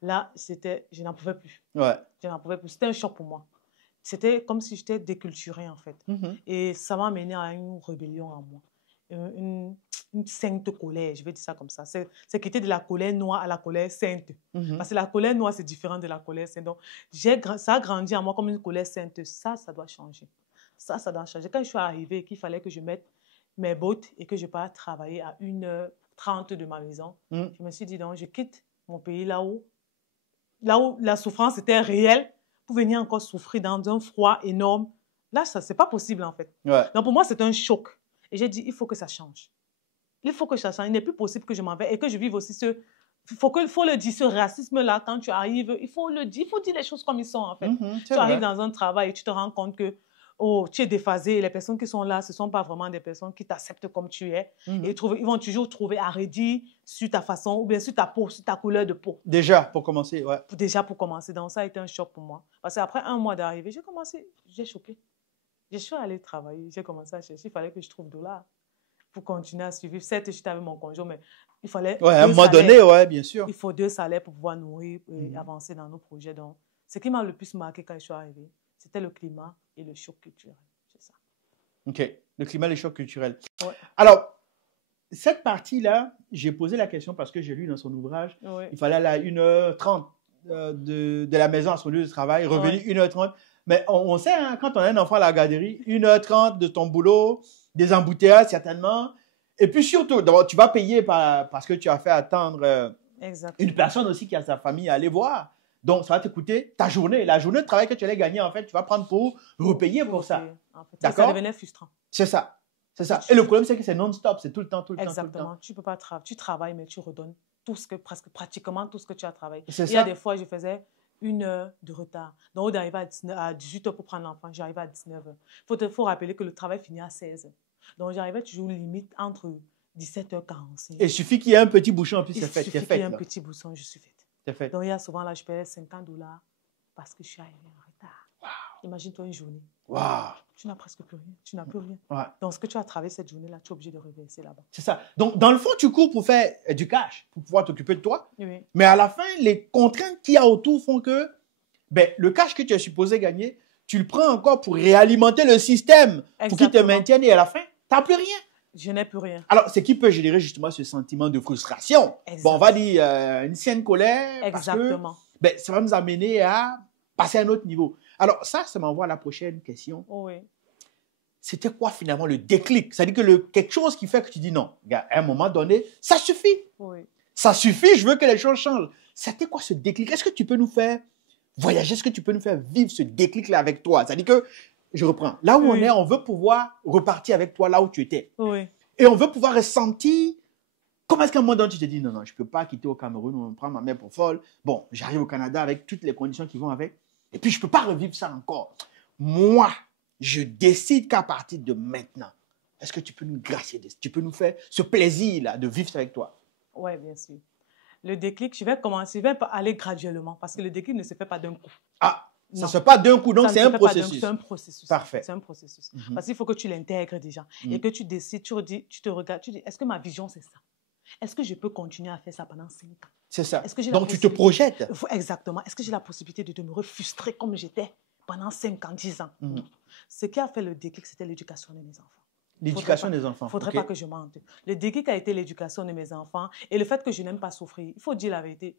Là, je n'en pouvais plus. Je n'en pouvais plus. C'était un choc pour moi. C'était comme si j'étais déculturée, en fait. Et ça m'a amené à une rébellion en moi. Une sainte colère, je vais dire ça comme ça. C'est quitter de la colère noire à la colère sainte. Parce que la colère noire, c'est différent de la colère sainte. Donc, ça a grandi en moi comme une colère sainte. Ça doit changer. Ça doit changer. Quand je suis arrivée et qu'il fallait que je mette mes bottes et que je parte travailler à 1h30 de ma maison, je me suis dit, donc, je quitte mon pays là où la souffrance était réelle pour venir encore souffrir dans un froid énorme. Là, ça, c'est pas possible, en fait. Donc, pour moi, c'est un choc. Et j'ai dit, il faut que ça change. Il faut que ça change. Il n'est plus possible que je m'en vais et que je vive aussi il faut le dire, ce racisme-là, quand tu arrives, il faut le dire. Il faut dire les choses comme ils sont, en fait. Tu arrives dans un travail et tu te rends compte que tu es déphasé. Les personnes qui sont là, ce ne sont pas vraiment des personnes qui t'acceptent comme tu es. Et ils vont toujours trouver à redire sur ta façon ou bien sur ta peau, sur ta couleur de peau. Déjà, pour commencer, ouais. Déjà, pour commencer. Donc, ça a été un choc pour moi. Parce qu'après 1 mois d'arrivée, j'ai choqué. Je suis allée travailler, j'ai commencé à chercher. Il fallait que je trouve $. Pour continuer à suivre. Certes, j'étais avec mon conjoint, mais il fallait... à un moment donné, bien sûr. Il faut 2 salaires pour pouvoir nourrir et avancer dans nos projets. Donc, ce qui m'a le plus marqué quand je suis arrivée, c'était le climat et le choc culturel. C'est ça. OK. Le climat, les chocs culturels. Ouais. Alors, cette partie-là, j'ai posé la question parce que j'ai lu dans son ouvrage, Oui. il fallait aller à 1h30 de la maison à son lieu de travail, revenir 1h30. Mais on sait, hein, quand on a un enfant à la garderie, 1h30 de ton boulot, des embouteillages certainement. Et puis surtout, d'abord, tu vas payer parce que tu as fait attendre une personne aussi qui a sa famille à aller voir. Donc, ça va te coûter ta journée. La journée de travail que tu allais gagner, en fait, tu vas prendre pour repayer pour ça. En fait, d'accord? Ça devenait frustrant. C'est ça. C'est ça. Et le problème, c'est que c'est non-stop. C'est tout le temps, tout le temps, tout le temps. Exactement. Tu peux pas tu travailles, mais tu redonnes pratiquement tout ce que tu as travaillé. C'est ça. Il y a des fois, je faisais 1 heure de retard. Donc, au lieu d'arriver à 18 h pour prendre l'enfant, j'arrivais à 19 h. Il faut rappeler que le travail finit à 16 h. Donc, j'arrivais toujours limite entre 17h45. Et il suffit qu'il y ait un petit bouchon, en plus, c'est fait. Il suffit qu'il y ait un petit bouchon, je suis faite. C'est fait. Donc, il y a souvent, là, je payais $50 parce que je suis arrivée en retard. Wow. Imagine-toi une journée. Wow. Tu n'as presque plus rien. Tu n'as plus rien. Ouais. Donc, ce que tu as travaillé cette journée-là, tu es obligé de reverser là-bas. C'est ça. Donc, dans le fond, tu cours pour faire du cash, pour pouvoir t'occuper de toi. Oui. Mais à la fin, les contraintes qu'il y a autour font que le cash que tu es supposé gagner, tu le prends encore pour réalimenter le système, pour qu'il te maintienne. Et à la fin, tu n'as plus rien. Je n'ai plus rien. Alors, ce qui peut générer justement ce sentiment de frustration. Bon, on va dire une saine colère. Exactement. Parce que ça va nous amener à passer à un autre niveau. Alors, ça m'envoie à la prochaine question. Oui. C'était quoi finalement le déclic? C'est-à-dire que quelque chose qui fait que tu dis non, gars, à un moment donné, ça suffit. Oui. Ça suffit, je veux que les choses changent. C'était quoi ce déclic? Est-ce que tu peux nous faire voyager? Est-ce que tu peux nous faire vivre ce déclic-là avec toi? C'est-à-dire que, je reprends, là où on est, on veut pouvoir repartir avec toi là où tu étais. Oui. Et on veut pouvoir ressentir comment est-ce qu'à un moment donné, tu te dis non, je ne peux pas quitter au Cameroun, on prend ma mère pour folle. Bon, j'arrive au Canada avec toutes les conditions qui vont avec. Et puis, je ne peux pas revivre ça encore. Moi, je décide qu'à partir de maintenant, est-ce que tu peux nous gracier, tu peux nous faire ce plaisir-là de vivre ça avec toi? Oui, bien sûr. Le déclic, je vais aller graduellement parce que le déclic ne se fait pas d'un coup. Ah, ça ne se fait pas d'un coup, donc c'est un processus. C'est un processus. Parfait. C'est un processus. Parce qu'il faut que tu l'intègres déjà et que tu décides, tu te regardes, tu dis, est-ce que ma vision, c'est ça? Est-ce que je peux continuer à faire ça pendant 5 ans? C'est ça. Donc, tu te projettes. Exactement. Est-ce que j'ai la possibilité de me frustrer comme j'étais pendant 5 ans, 10 ans? Ce qui a fait le déclic, c'était l'éducation de mes enfants. L'éducation des enfants. Il ne faudrait pas que je mente. Le déclic a été l'éducation de mes enfants et le fait que je n'aime pas souffrir. Il faut dire la vérité.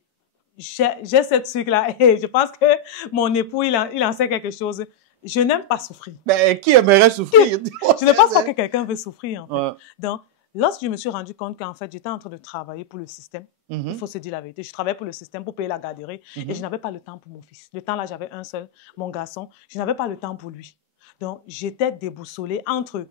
J'ai cette truc-là et je pense que mon époux, il en sait quelque chose. Je n'aime pas souffrir. Mais qui aimerait souffrir? Je ne pense pas que quelqu'un veut souffrir, en fait. Ouais. Donc, lorsque je me suis rendu compte qu'en fait, j'étais en train de travailler pour le système, il faut se dire la vérité, je travaillais pour le système pour payer la garderie et je n'avais pas le temps pour mon fils. Le temps là, j'avais un seul, mon garçon. Je n'avais pas le temps pour lui. Donc, j'étais déboussolée entre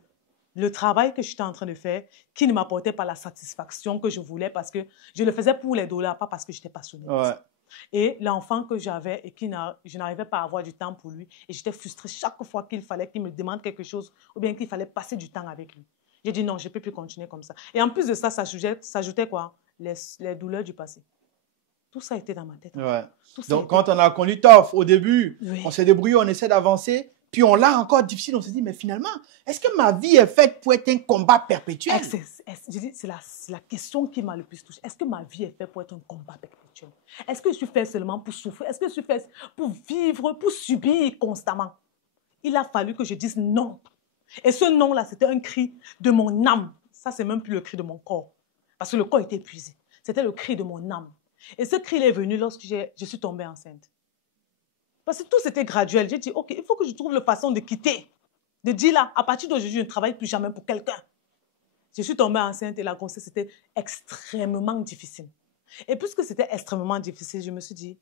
le travail que j'étais en train de faire qui ne m'apportait pas la satisfaction que je voulais parce que je le faisais pour les dollars, pas parce que j'étais passionnée. Ouais. Et l'enfant que j'avais et je n'arrivais pas à avoir du temps pour lui et j'étais frustrée chaque fois qu'il fallait qu'il me demande quelque chose ou bien qu'il fallait passer du temps avec lui. J'ai dit non, je ne peux plus continuer comme ça. Et en plus de ça, ça s'ajoutait quoi? Les douleurs du passé. Tout ça était dans ma tête. Ouais. Donc, quand on a connu tough au début, oui. On s'est débrouillé, on essaie d'avancer, puis on l'a encore difficile, on se dit, mais finalement, est-ce que ma vie est faite pour être un combat perpétuel? C'est la question qui m'a le plus touchée. Est-ce que ma vie est faite pour être un combat perpétuel? Est-ce que je suis faite seulement pour souffrir? Est-ce que je suis faite pour vivre, pour subir constamment? Il a fallu que je dise non. Et ce non-là, c'était un cri de mon âme. Ça, c'est même plus le cri de mon corps. Parce que le corps était épuisé. C'était le cri de mon âme. Et ce cri est venu lorsque je suis tombée enceinte. Parce que tout c'était graduel. J'ai dit, OK, il faut que je trouve la façon de quitter. De dire là, à partir d'aujourd'hui, je ne travaille plus jamais pour quelqu'un. Je suis tombée enceinte et la grossesse était extrêmement difficile. Et puisque c'était extrêmement difficile, je me suis dit,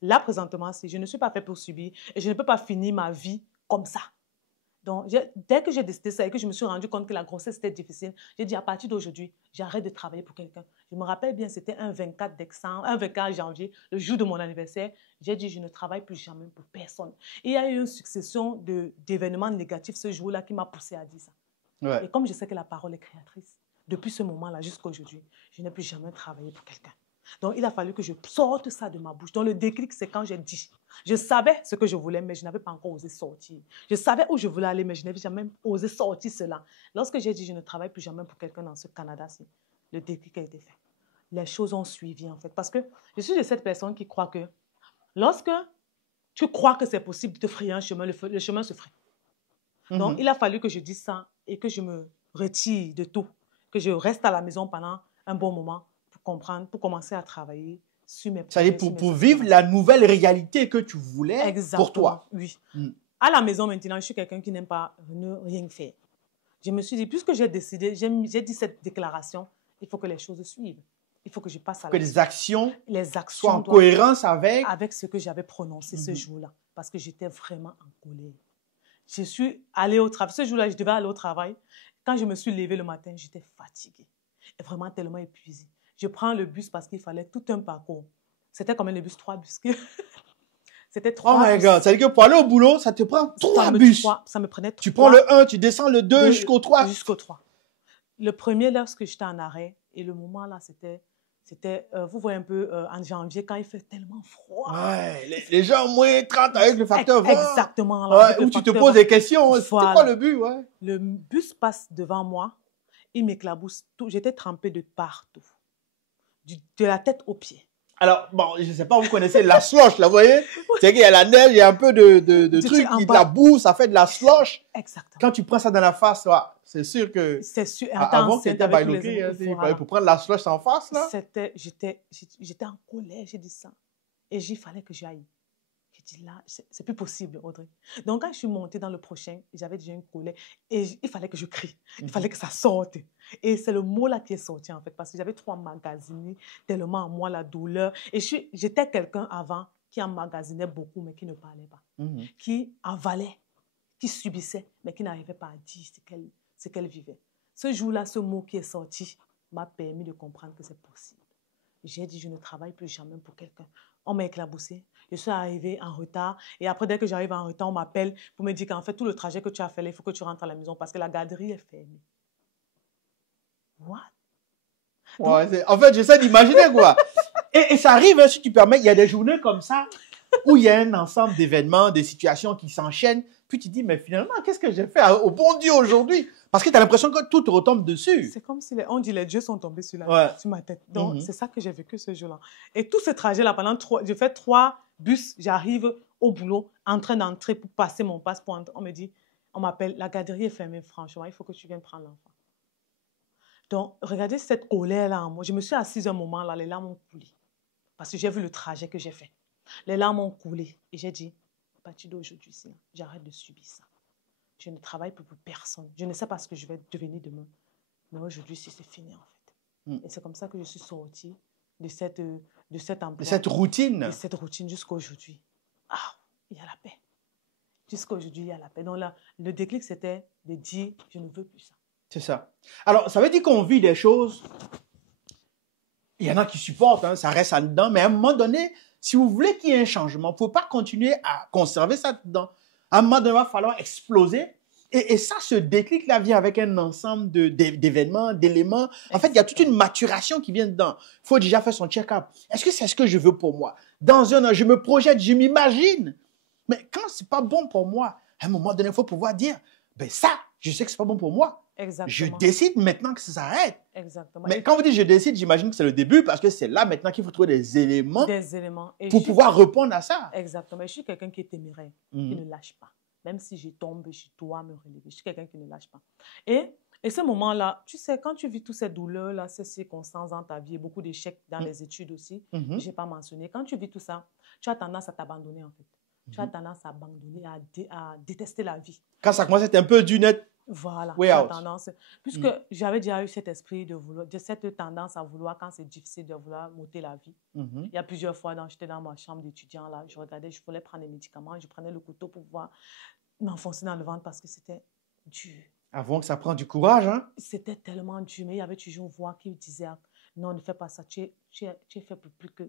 là, présentement, je ne suis pas faite pour subir et je ne peux pas finir ma vie comme ça. Donc, dès que j'ai décidé ça et que je me suis rendu compte que la grossesse était difficile, j'ai dit à partir d'aujourd'hui, j'arrête de travailler pour quelqu'un. Je me rappelle bien, c'était un 24 janvier, le jour de mon anniversaire. J'ai dit, je ne travaille plus jamais pour personne. Et il y a eu une succession d'événements négatifs ce jour-là qui m'a poussé à dire ça. Ouais. Et comme je sais que la parole est créatrice, depuis ce moment-là jusqu'à aujourd'hui, je n'ai plus jamais travaillé pour quelqu'un. Donc, il a fallu que je sorte ça de ma bouche. Donc, le déclic, c'est quand j'ai dit. Je savais ce que je voulais, mais je n'avais pas encore osé sortir. Je savais où je voulais aller, mais je n'avais jamais osé sortir cela. Lorsque j'ai dit, je ne travaille plus jamais pour quelqu'un dans ce Canada-ci, le déclic a été fait. Les choses ont suivi, en fait. Parce que je suis de cette personne qui croit que lorsque tu crois que c'est possible de te frayer un chemin, le chemin se fraye. Donc, il a fallu que je dise ça et que je me retire de tout, que je reste à la maison pendant un bon moment pour comprendre, pour commencer à travailler sur mes projets. C'est-à-dire pour vivre la nouvelle réalité que tu voulais pour toi. Oui. À la maison maintenant, je suis quelqu'un qui n'aime pas ne rien faire. Je me suis dit, puisque j'ai décidé, j'ai dit cette déclaration, il faut que les choses suivent. Il faut que je passe à que les actions soient en doivent, cohérence avec ce que j'avais prononcé ce jour-là. Parce que j'étais vraiment en colère. Je suis allée au travail. Ce jour-là, je devais aller au travail. Quand je me suis levée le matin, j'étais fatiguée. Et vraiment tellement épuisée. Je prends le bus parce qu'il fallait tout un parcours. C'était comme le bus, 3 bus. C'était 3 bus. Oh my God, ça veut dire que pour aller au boulot, ça te prend 3 bus. Ça me prenait 3. Tu prends le 1, tu descends le 2 jusqu'au 3. Jusqu'au 3. Le premier, lorsque j'étais en arrêt, et le moment là, c'était vous voyez un peu en janvier, quand il fait tellement froid. Ouais, les gens moins 30 avec le facteur 20. Exactement. Là, ouais, où tu te poses des questions. Voilà. C'est quoi le but? Ouais. Le bus passe devant moi, il m'éclabousse tout. J'étais trempée de partout, de la tête aux pieds. Alors, bon, je ne sais pas, vous connaissez la slush, là, vous voyez? C'est qu'il y a la neige, il y a un peu de trucs, de la boue, ça fait de la slush. Exactement. Quand tu prends ça dans la face, ouais, c'est sûr que... C'est sûr. Avant que tu étais bailoqué, pour prendre la slush en face, là. J'étais en colère, j'ai dit ça. Et il fallait que j'aille. J'ai dit là, c'est plus possible, Audrey. Donc, quand je suis montée dans le prochain, j'avais déjà une colère. Et il fallait que je crie. Il fallait que ça sorte. Et c'est le mot là qui est sorti, en fait. Parce que j'avais trop emmagasiné, tellement en moi la douleur. Et j'étais quelqu'un avant qui emmagasinait beaucoup, mais qui ne parlait pas. Qui avalait, qui subissait, mais qui n'arrivait pas à dire ce qu'elle vivait. Ce jour-là, ce mot qui est sorti m'a permis de comprendre que c'est possible. J'ai dit, je ne travaille plus jamais pour quelqu'un. On m'a éclaboussé. Je suis arrivée en retard. Et après, dès que j'arrive en retard, on m'appelle pour me dire qu'en fait, tout le trajet que tu as fait là, il faut que tu rentres à la maison parce que la garderie est fermée. What? Ouais, en fait, j'essaie d'imaginer quoi. Et ça arrive, hein, si tu permets, il y a des journées comme ça où il y a un ensemble d'événements, des situations qui s'enchaînent. Puis tu dis, mais finalement, qu'est-ce que j'ai fait au bon Dieu aujourd'hui? Parce que tu as l'impression que tout te retombe dessus. C'est comme si on dit les dieux sont tombés sur ma tête. Donc, c'est ça que j'ai vécu ce jour-là. Et tout ce trajet-là, j'ai fait 3 bus, j'arrive au boulot, en train d'entrer pour passer mon passeport. On me dit, on m'appelle, la garderie est fermée, franchement, il faut que tu viennes prendre l'enfant. Donc, regardez cette colère-là en moi. Je me suis assise un moment, là, les larmes ont coulé. Parce que j'ai vu le trajet que j'ai fait. Les larmes ont coulé. Et j'ai dit, à partir d'aujourd'hui, j'arrête de subir ça. Je ne travaille plus pour personne. Je ne sais pas ce que je vais devenir demain. Mais aujourd'hui, c'est fini, en fait. Et c'est comme ça que je suis sortie de cet emploi. De cette routine. De cette routine jusqu'à aujourd'hui. Ah, il y a la paix. Jusqu'à aujourd'hui, il y a la paix. Donc là, le déclic, c'était de dire, je ne veux plus ça. C'est ça. Alors, ça veut dire qu'on vit des choses. Il y en a qui supportent, hein, ça reste en dedans. Mais à un moment donné, si vous voulez qu'il y ait un changement, il ne faut pas continuer à conserver ça dedans. À un moment donné, il va falloir exploser. Et ça, ce déclic-là vient avec un ensemble d'événements, d'éléments. En fait, il y a toute une maturation qui vient dedans. Il faut déjà faire son check-up. Est-ce que c'est ce que je veux pour moi? Dans un an, je me projette, je m'imagine. Mais quand ce n'est pas bon pour moi, à un moment donné, il faut pouvoir dire, ben ça, je sais que ce n'est pas bon pour moi. Exactement. Je décide maintenant que ça s'arrête. Exactement. Mais quand vous dites je décide, j'imagine que c'est le début parce que c'est là maintenant qu'il faut trouver des éléments pour pouvoir répondre à ça. Exactement. Je suis quelqu'un qui est téméraire, qui ne lâche pas. Même si je tombe, je dois me relever. Je suis quelqu'un qui ne lâche pas. Et ce moment-là, tu sais, quand tu vis toutes ces douleurs-là, ces circonstances dans ta vie et beaucoup d'échecs dans les études aussi, je n'ai pas mentionné. Quand tu vis tout ça, tu as tendance à t'abandonner en fait. Tu as tendance à abandonner, à détester la vie. Quand ça commence à être un peu du net. Voilà, tu as tendance. Puisque j'avais déjà eu cet esprit de cette tendance à vouloir, quand c'est difficile, de vouloir m'ôter la vie. Il y a plusieurs fois, j'étais dans ma chambre d'étudiant, là, je regardais, je voulais prendre des médicaments, je prenais le couteau pour pouvoir m'enfoncer dans le ventre parce que c'était dur. Avant que ça prenne du courage, hein? C'était tellement dur, mais il y avait toujours une voix qui me disait, non, ne fais pas ça, tu es fait pour plus que...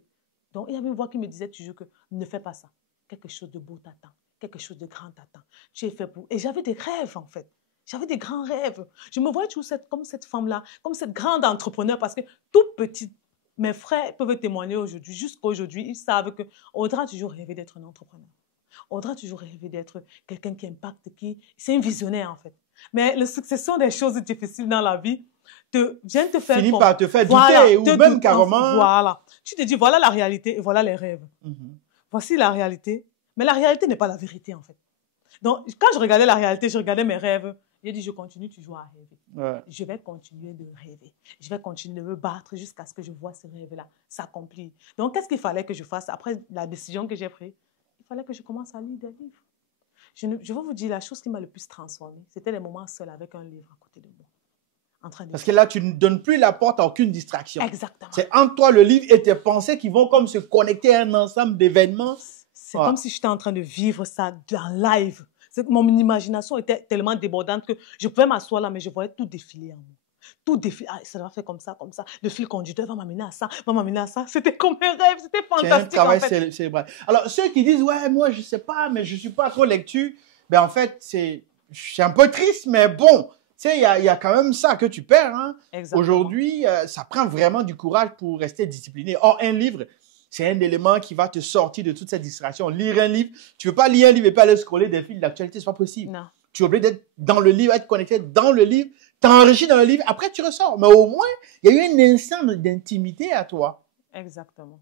Donc, il y avait une voix qui me disait toujours que ne fais pas ça. Quelque chose de beau t'attend, quelque chose de grand t'attend. Tu es fait pour... Et j'avais des rêves, en fait. J'avais des grands rêves. Je me voyais toujours comme cette femme-là, comme cette grande entrepreneur, parce que toute petite, mes frères peuvent témoigner aujourd'hui, jusqu'à aujourd'hui, ils savent qu'Audrey a toujours rêvé d'être un entrepreneur. Audrey a toujours rêvé d'être quelqu'un qui impacte, c'est un visionnaire, en fait. Mais la succession des choses difficiles dans la vie vient te faire... Finit par te faire douter, ou même carrément... Voilà. Tu te dis, voilà la réalité et voilà les rêves. Voici la réalité. Mais la réalité n'est pas la vérité, en fait. Donc, quand je regardais la réalité, je regardais mes rêves. J'ai dit, je continue toujours à rêver. Ouais. Je vais continuer de rêver. Je vais continuer de me battre jusqu'à ce que je vois ce rêve-là s'accomplir. Donc, qu'est-ce qu'il fallait que je fasse après la décision que j'ai prise? Il fallait que je commence à lire des livres. Je vais vous dire, la chose qui m'a le plus transformée, c'était les moments seuls avec un livre à côté de moi. En train de Parce que là, tu ne donnes plus la porte à aucune distraction. Exactement. C'est entre toi, le livre et tes pensées qui vont comme se connecter à un ensemble d'événements. C'est comme si j'étais en train de vivre ça en live. Mon imagination était tellement débordante que je pouvais m'asseoir là, mais je voyais tout défiler en moi. Tout défiler. Ah, ça va faire comme ça, comme ça. Le fil conducteur va m'amener à ça, va m'amener à ça. C'était comme un rêve, c'était fantastique. C'est un travail en fait. cérébral. Alors, ceux qui disent, ouais, moi, je ne sais pas, mais je ne suis pas trop lecture, ben en fait, c'est un peu triste, mais bon, tu sais, il y a quand même ça que tu perds. Hein. Aujourd'hui, ça prend vraiment du courage pour rester discipliné. Or, un livre, c'est un élément qui va te sortir de toute cette distraction. Lire un livre, tu ne veux pas lire un livre et pas aller scroller des fils d'actualité, ce n'est pas possible. Non. Tu es obligé d'être dans le livre, être connecté dans le livre, t'enrichis dans le livre, après tu ressors. Mais au moins, il y a eu un instant d'intimité à toi. Exactement.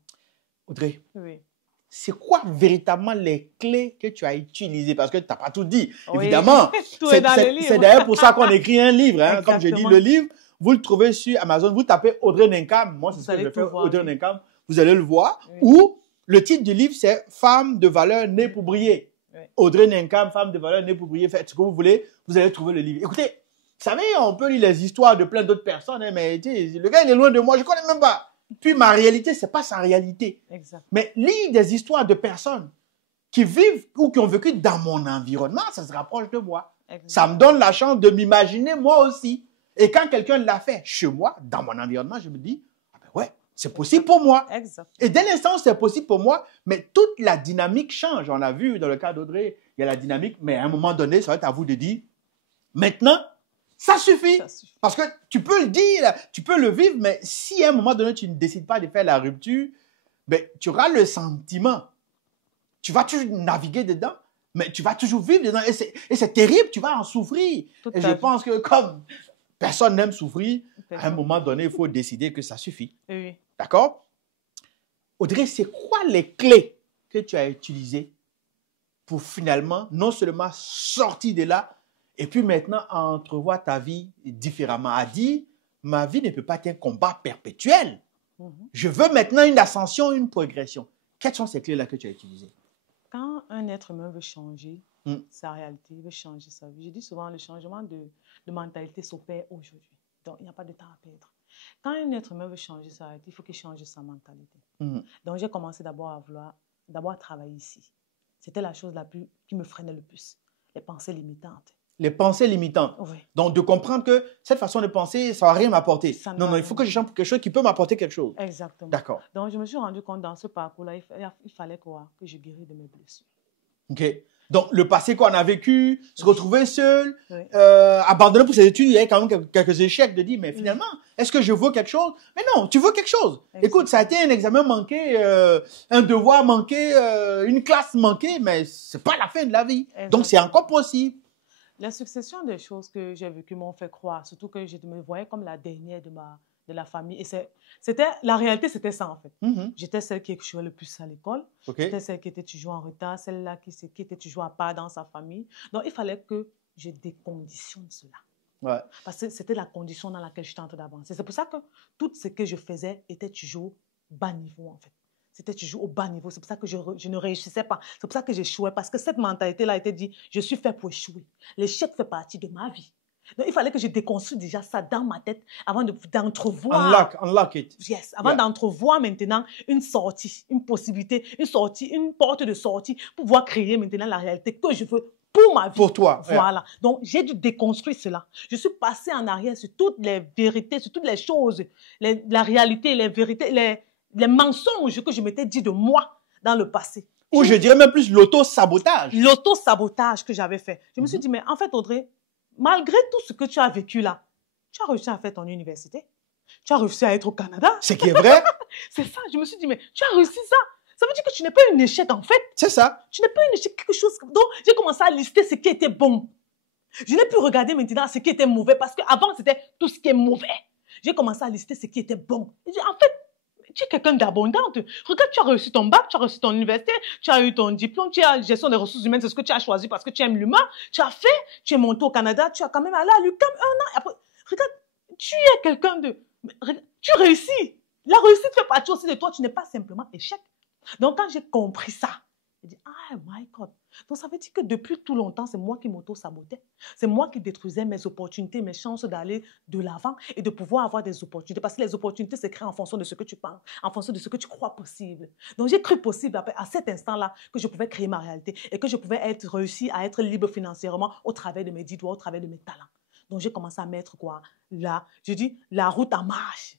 Audrey, oui. C'est quoi véritablement les clés que tu as utilisées? Parce que tu n'as pas tout dit, évidemment. Tout est dans le livre. C'est d'ailleurs pour ça qu'on écrit un livre. Hein. Comme je dis, le livre, vous le trouvez sur Amazon, vous tapez Audrey Ninkam. Moi, c'est ce que je fais, Audrey Ninkam. Vous allez le voir. Oui. Ou le titre du livre, c'est Femme de valeur née pour briller. Oui. Audrey Ninkam, Femme de valeur née pour briller. Faites ce que vous voulez, vous allez trouver le livre. Écoutez, vous savez, on peut lire les histoires de plein d'autres personnes, hein, mais le gars, il est loin de moi, je ne connais même pas. Puis ma réalité, ce n'est pas sa réalité. Exact. Mais lire des histoires de personnes qui vivent ou qui ont vécu dans mon environnement, ça se rapproche de moi. Exact. Ça me donne la chance de m'imaginer moi aussi. Et quand quelqu'un l'a fait chez moi, dans mon environnement, je me dis, ah ben ouais, c'est possible pour moi. Exact. Et dès l'instant où c'est possible pour moi, mais toute la dynamique change. On l'a vu dans le cas d'Audrey, il y a la dynamique, mais à un moment donné, ça va être à vous de dire, maintenant, ça suffit. Parce que tu peux le dire, tu peux le vivre, mais si à un moment donné, tu ne décides pas de faire la rupture, ben, tu auras le sentiment. Tu vas toujours naviguer dedans, mais tu vas toujours vivre dedans. Et c'est terrible, tu vas en souffrir. Et je pense que comme personne n'aime souffrir, à un moment donné, il faut décider que ça suffit. Oui. D'accord? Audrey, c'est quoi les clés que tu as utilisées pour finalement, non seulement sortir de là, et puis maintenant, entrevoir ta vie différemment. A dit, ma vie ne peut pas être un combat perpétuel. Je veux maintenant une ascension, une progression. Quelles sont ces clés-là que tu as utilisées? Quand un être humain veut changer sa réalité, veut changer sa vie, je dis souvent, le changement de mentalité s'opère aujourd'hui. Donc, il n'y a pas de temps à perdre. Quand un être humain veut changer sa réalité, il faut qu'il change sa mentalité. Donc, j'ai commencé d'abord à travailler ici. C'était la chose qui me freinait le plus, les pensées limitantes. Les pensées limitantes. Oui. Donc, de comprendre que cette façon de penser, ça ne va rien m'apporter. Non, il faut que je change pour quelque chose qui peut m'apporter quelque chose. Exactement. D'accord. Donc, je me suis rendu compte dans ce parcours-là, il fallait que je guérisse de mes blessures. OK. Donc, le passé qu'on a vécu, se retrouver seul, abandonné pour ses études, il y a quand même quelques échecs de dire, mais finalement, est-ce que je veux quelque chose? Mais non, tu veux quelque chose. Exactement. Écoute, ça a été un examen manqué, un devoir manqué, une classe manquée, mais ce n'est pas la fin de la vie. Exactement. Donc, c'est encore possible. La succession des choses que j'ai vécues m'ont fait croire, surtout que je me voyais comme la dernière de la famille. Et la réalité, c'était ça, en fait. J'étais celle qui échouait le plus à l'école. J'étais celle qui était toujours en retard, celle-là qui était toujours à part dans sa famille. Donc, il fallait que je déconditionne cela. Ouais. Parce que c'était la condition dans laquelle j'étais en train d'avancer. C'est pour ça que tout ce que je faisais était toujours bas niveau, en fait. C'était toujours au bas niveau. C'est pour ça que je ne réussissais pas. C'est pour ça que j'échouais. Parce que cette mentalité-là était dit, je suis fait pour échouer. L'échec fait partie de ma vie. Donc, il fallait que je déconstruise déjà ça dans ma tête avant d'entrevoir. Unlock it. Yes. Avant d'entrevoir maintenant une sortie, une possibilité, une sortie, une porte de sortie pour pouvoir créer maintenant la réalité que je veux pour ma vie. Pour toi. Voilà. Donc, j'ai dû déconstruire cela. Je suis passée en arrière sur toutes les vérités, sur toutes les choses, la réalité, les vérités, les mensonges que je m'étais dit de moi dans le passé. Ou je dirais même plus l'auto-sabotage. L'auto-sabotage que j'avais fait. Je me suis dit, mais en fait, Audrey, malgré tout ce que tu as vécu là, tu as réussi à faire ton université. Tu as réussi à être au Canada. C'est qui est vrai. C'est ça. Je me suis dit, mais tu as réussi ça. Ça veut dire que tu n'es pas un échec en fait. C'est ça. Tu n'es pas un échec, quelque chose. Donc, j'ai commencé à lister ce qui était bon. Je n'ai plus regardé maintenant ce qui était mauvais parce qu'avant, c'était tout ce qui est mauvais. J'ai commencé à lister ce qui était bon. Et j'ai dit, en fait, tu es quelqu'un d'abondante. Regarde, tu as réussi ton bac, tu as réussi ton université, tu as eu ton diplôme, tu as gestion des ressources humaines, c'est ce que tu as choisi parce que tu aimes l'humain. Tu as fait, tu es monté au Canada, tu as quand même allé à l'UQAM 1 an. Après, regarde, tu es quelqu'un de... Tu réussis. La réussite fait partie aussi de toi. Tu n'es pas simplement échec. Donc, quand j'ai compris ça, j'ai dit, ah, my God. Donc, ça veut dire que depuis tout longtemps, c'est moi qui m'auto-sabotais. C'est moi qui détruisais mes opportunités, mes chances d'aller de l'avant et de pouvoir avoir des opportunités. Parce que les opportunités se créent en fonction de ce que tu penses, en fonction de ce que tu crois possible. Donc, j'ai cru possible à cet instant-là que je pouvais créer ma réalité et que je pouvais réussir à être libre financièrement au travers de mes 10 doigts, au travers de mes talents. Donc, j'ai commencé à mettre quoi? Là, je dis, la route en marche.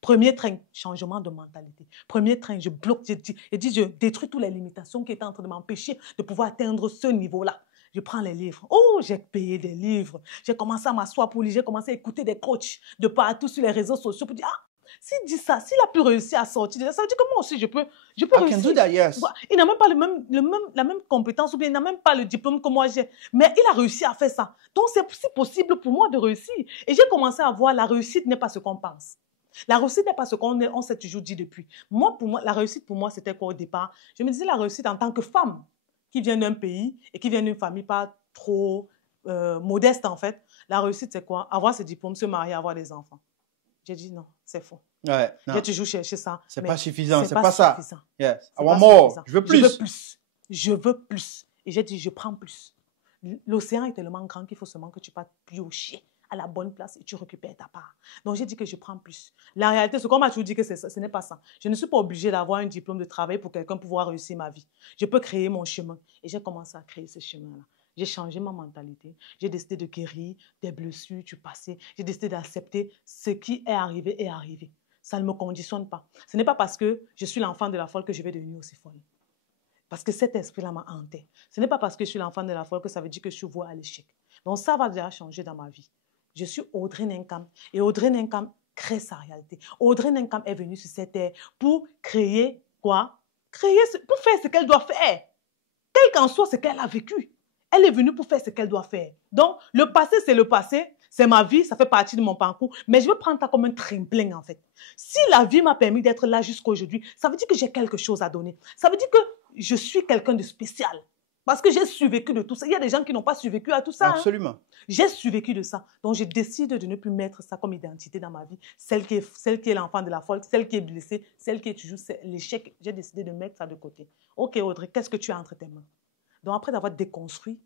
Premier train, changement de mentalité. Premier train, je bloque, je détruis toutes les limitations qui étaient en train de m'empêcher de pouvoir atteindre ce niveau-là. Je prends les livres. Oh, j'ai payé des livres. J'ai commencé à m'asseoir pour lire. J'ai commencé à écouter des coachs de partout sur les réseaux sociaux pour dire, ah, s'il dit ça, s'il a pu réussir à sortir, ça veut dire que moi aussi, je peux réussir. I can do that, yes. Il n'a même pas la même compétence ou bien il n'a même pas le diplôme que moi j'ai. Mais il a réussi à faire ça. Donc, c'est possible pour moi de réussir. Et j'ai commencé à voir la réussite n'est pas ce qu'on pense. La réussite n'est pas ce qu'on s'est toujours dit depuis. Pour moi, la réussite pour moi, c'était quoi au départ? Je me disais la réussite en tant que femme qui vient d'un pays et qui vient d'une famille pas trop modeste en fait. La réussite, c'est quoi? Avoir ses diplômes, se marier, avoir des enfants. J'ai dit non, c'est faux. Ouais, j'ai toujours cherché ça. C'est pas suffisant, c'est pas ça. Yes. I want more. Je veux plus. Je veux plus. Je veux plus. Et j'ai dit, je prends plus. L'océan est tellement grand qu'il faut seulement que tu passes piocher à la bonne place et tu récupères ta part. Donc, j'ai dit que je prends plus. La réalité, c'est qu'on m'a toujours dit que ce n'est pas ça. Je ne suis pas obligée d'avoir un diplôme de travail pour quelqu'un pouvoir réussir ma vie. Je peux créer mon chemin. Et j'ai commencé à créer ce chemin-là. J'ai changé ma mentalité. J'ai décidé de guérir des blessures du passé. J'ai décidé d'accepter ce qui est arrivé est arrivé. Ça ne me conditionne pas. Ce n'est pas parce que je suis l'enfant de la folle que je vais devenir aussi folle. Parce que cet esprit-là m'a hanté. Ce n'est pas parce que je suis l'enfant de la folle que ça veut dire que je suis vouée à l'échec. Donc, ça va déjà changer dans ma vie. Je suis Audrey Nenkam et Audrey Nenkam crée sa réalité. Audrey Nenkam est venue sur cette terre pour créer quoi? Pour faire ce qu'elle doit faire. Quel qu'en soit ce qu'elle a vécu. Elle est venue pour faire ce qu'elle doit faire. Donc, le passé, c'est le passé. C'est ma vie, ça fait partie de mon parcours. Mais je veux prendre ça comme un tremplin, en fait. Si la vie m'a permis d'être là jusqu'à aujourd'hui, ça veut dire que j'ai quelque chose à donner. Ça veut dire que je suis quelqu'un de spécial. Parce que j'ai survécu de tout ça. Il y a des gens qui n'ont pas survécu à tout ça. Absolument. Hein. J'ai survécu de ça. Donc, je décide de ne plus mettre ça comme identité dans ma vie. Celle qui est l'enfant de la folle, celle qui est blessée, celle qui est toujours l'échec. J'ai décidé de mettre ça de côté. Ok, Audrey, qu'est-ce que tu as entre tes mains? Donc, après d'avoir détruit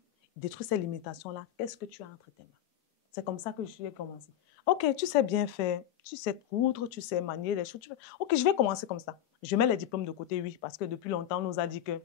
ces limitations-là, qu'est-ce que tu as entre tes mains? C'est comme ça que je vais commencer. Ok, tu sais bien faire, tu sais coudre, tu sais manier les choses. Ok, je vais commencer comme ça. Je mets les diplômes de côté, oui, parce que depuis longtemps, on nous a dit que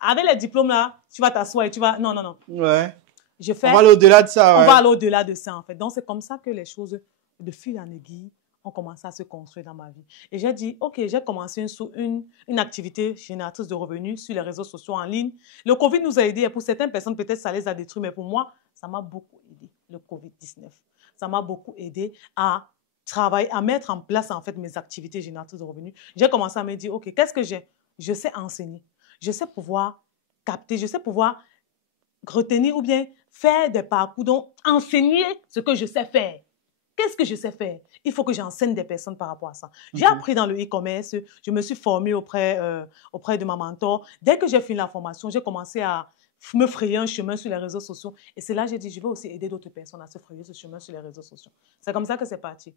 avec les diplômes là, tu vas t'asseoir et tu vas... Non, non, non. Ouais. On va aller au-delà de ça. On va aller au-delà de ça, en fait. Donc, c'est comme ça que les choses, de fil en aiguille, ont commencé à se construire dans ma vie. Et j'ai dit, ok, j'ai commencé une activité génératrice de revenus sur les réseaux sociaux en ligne. Le Covid nous a aidés. Et pour certaines personnes, peut-être ça les a détruits, mais pour moi, ça m'a beaucoup aidé, le Covid-19. Ça m'a beaucoup aidé à travailler, à mettre en place, en fait, mes activités génératrices de revenus. J'ai commencé à me dire, ok, qu'est-ce que j'ai? Je sais enseigner. Je sais pouvoir capter, je sais pouvoir retenir ou bien faire des parcours, donc enseigner ce que je sais faire. Qu'est-ce que je sais faire? Il faut que j'enseigne des personnes par rapport à ça. J'ai appris dans le e-commerce, je me suis formée auprès de ma mentor. Dès que j'ai fini la formation, j'ai commencé à me frayer un chemin sur les réseaux sociaux. Et c'est là que j'ai dit, je vais aussi aider d'autres personnes à se frayer ce chemin sur les réseaux sociaux. C'est comme ça que c'est parti.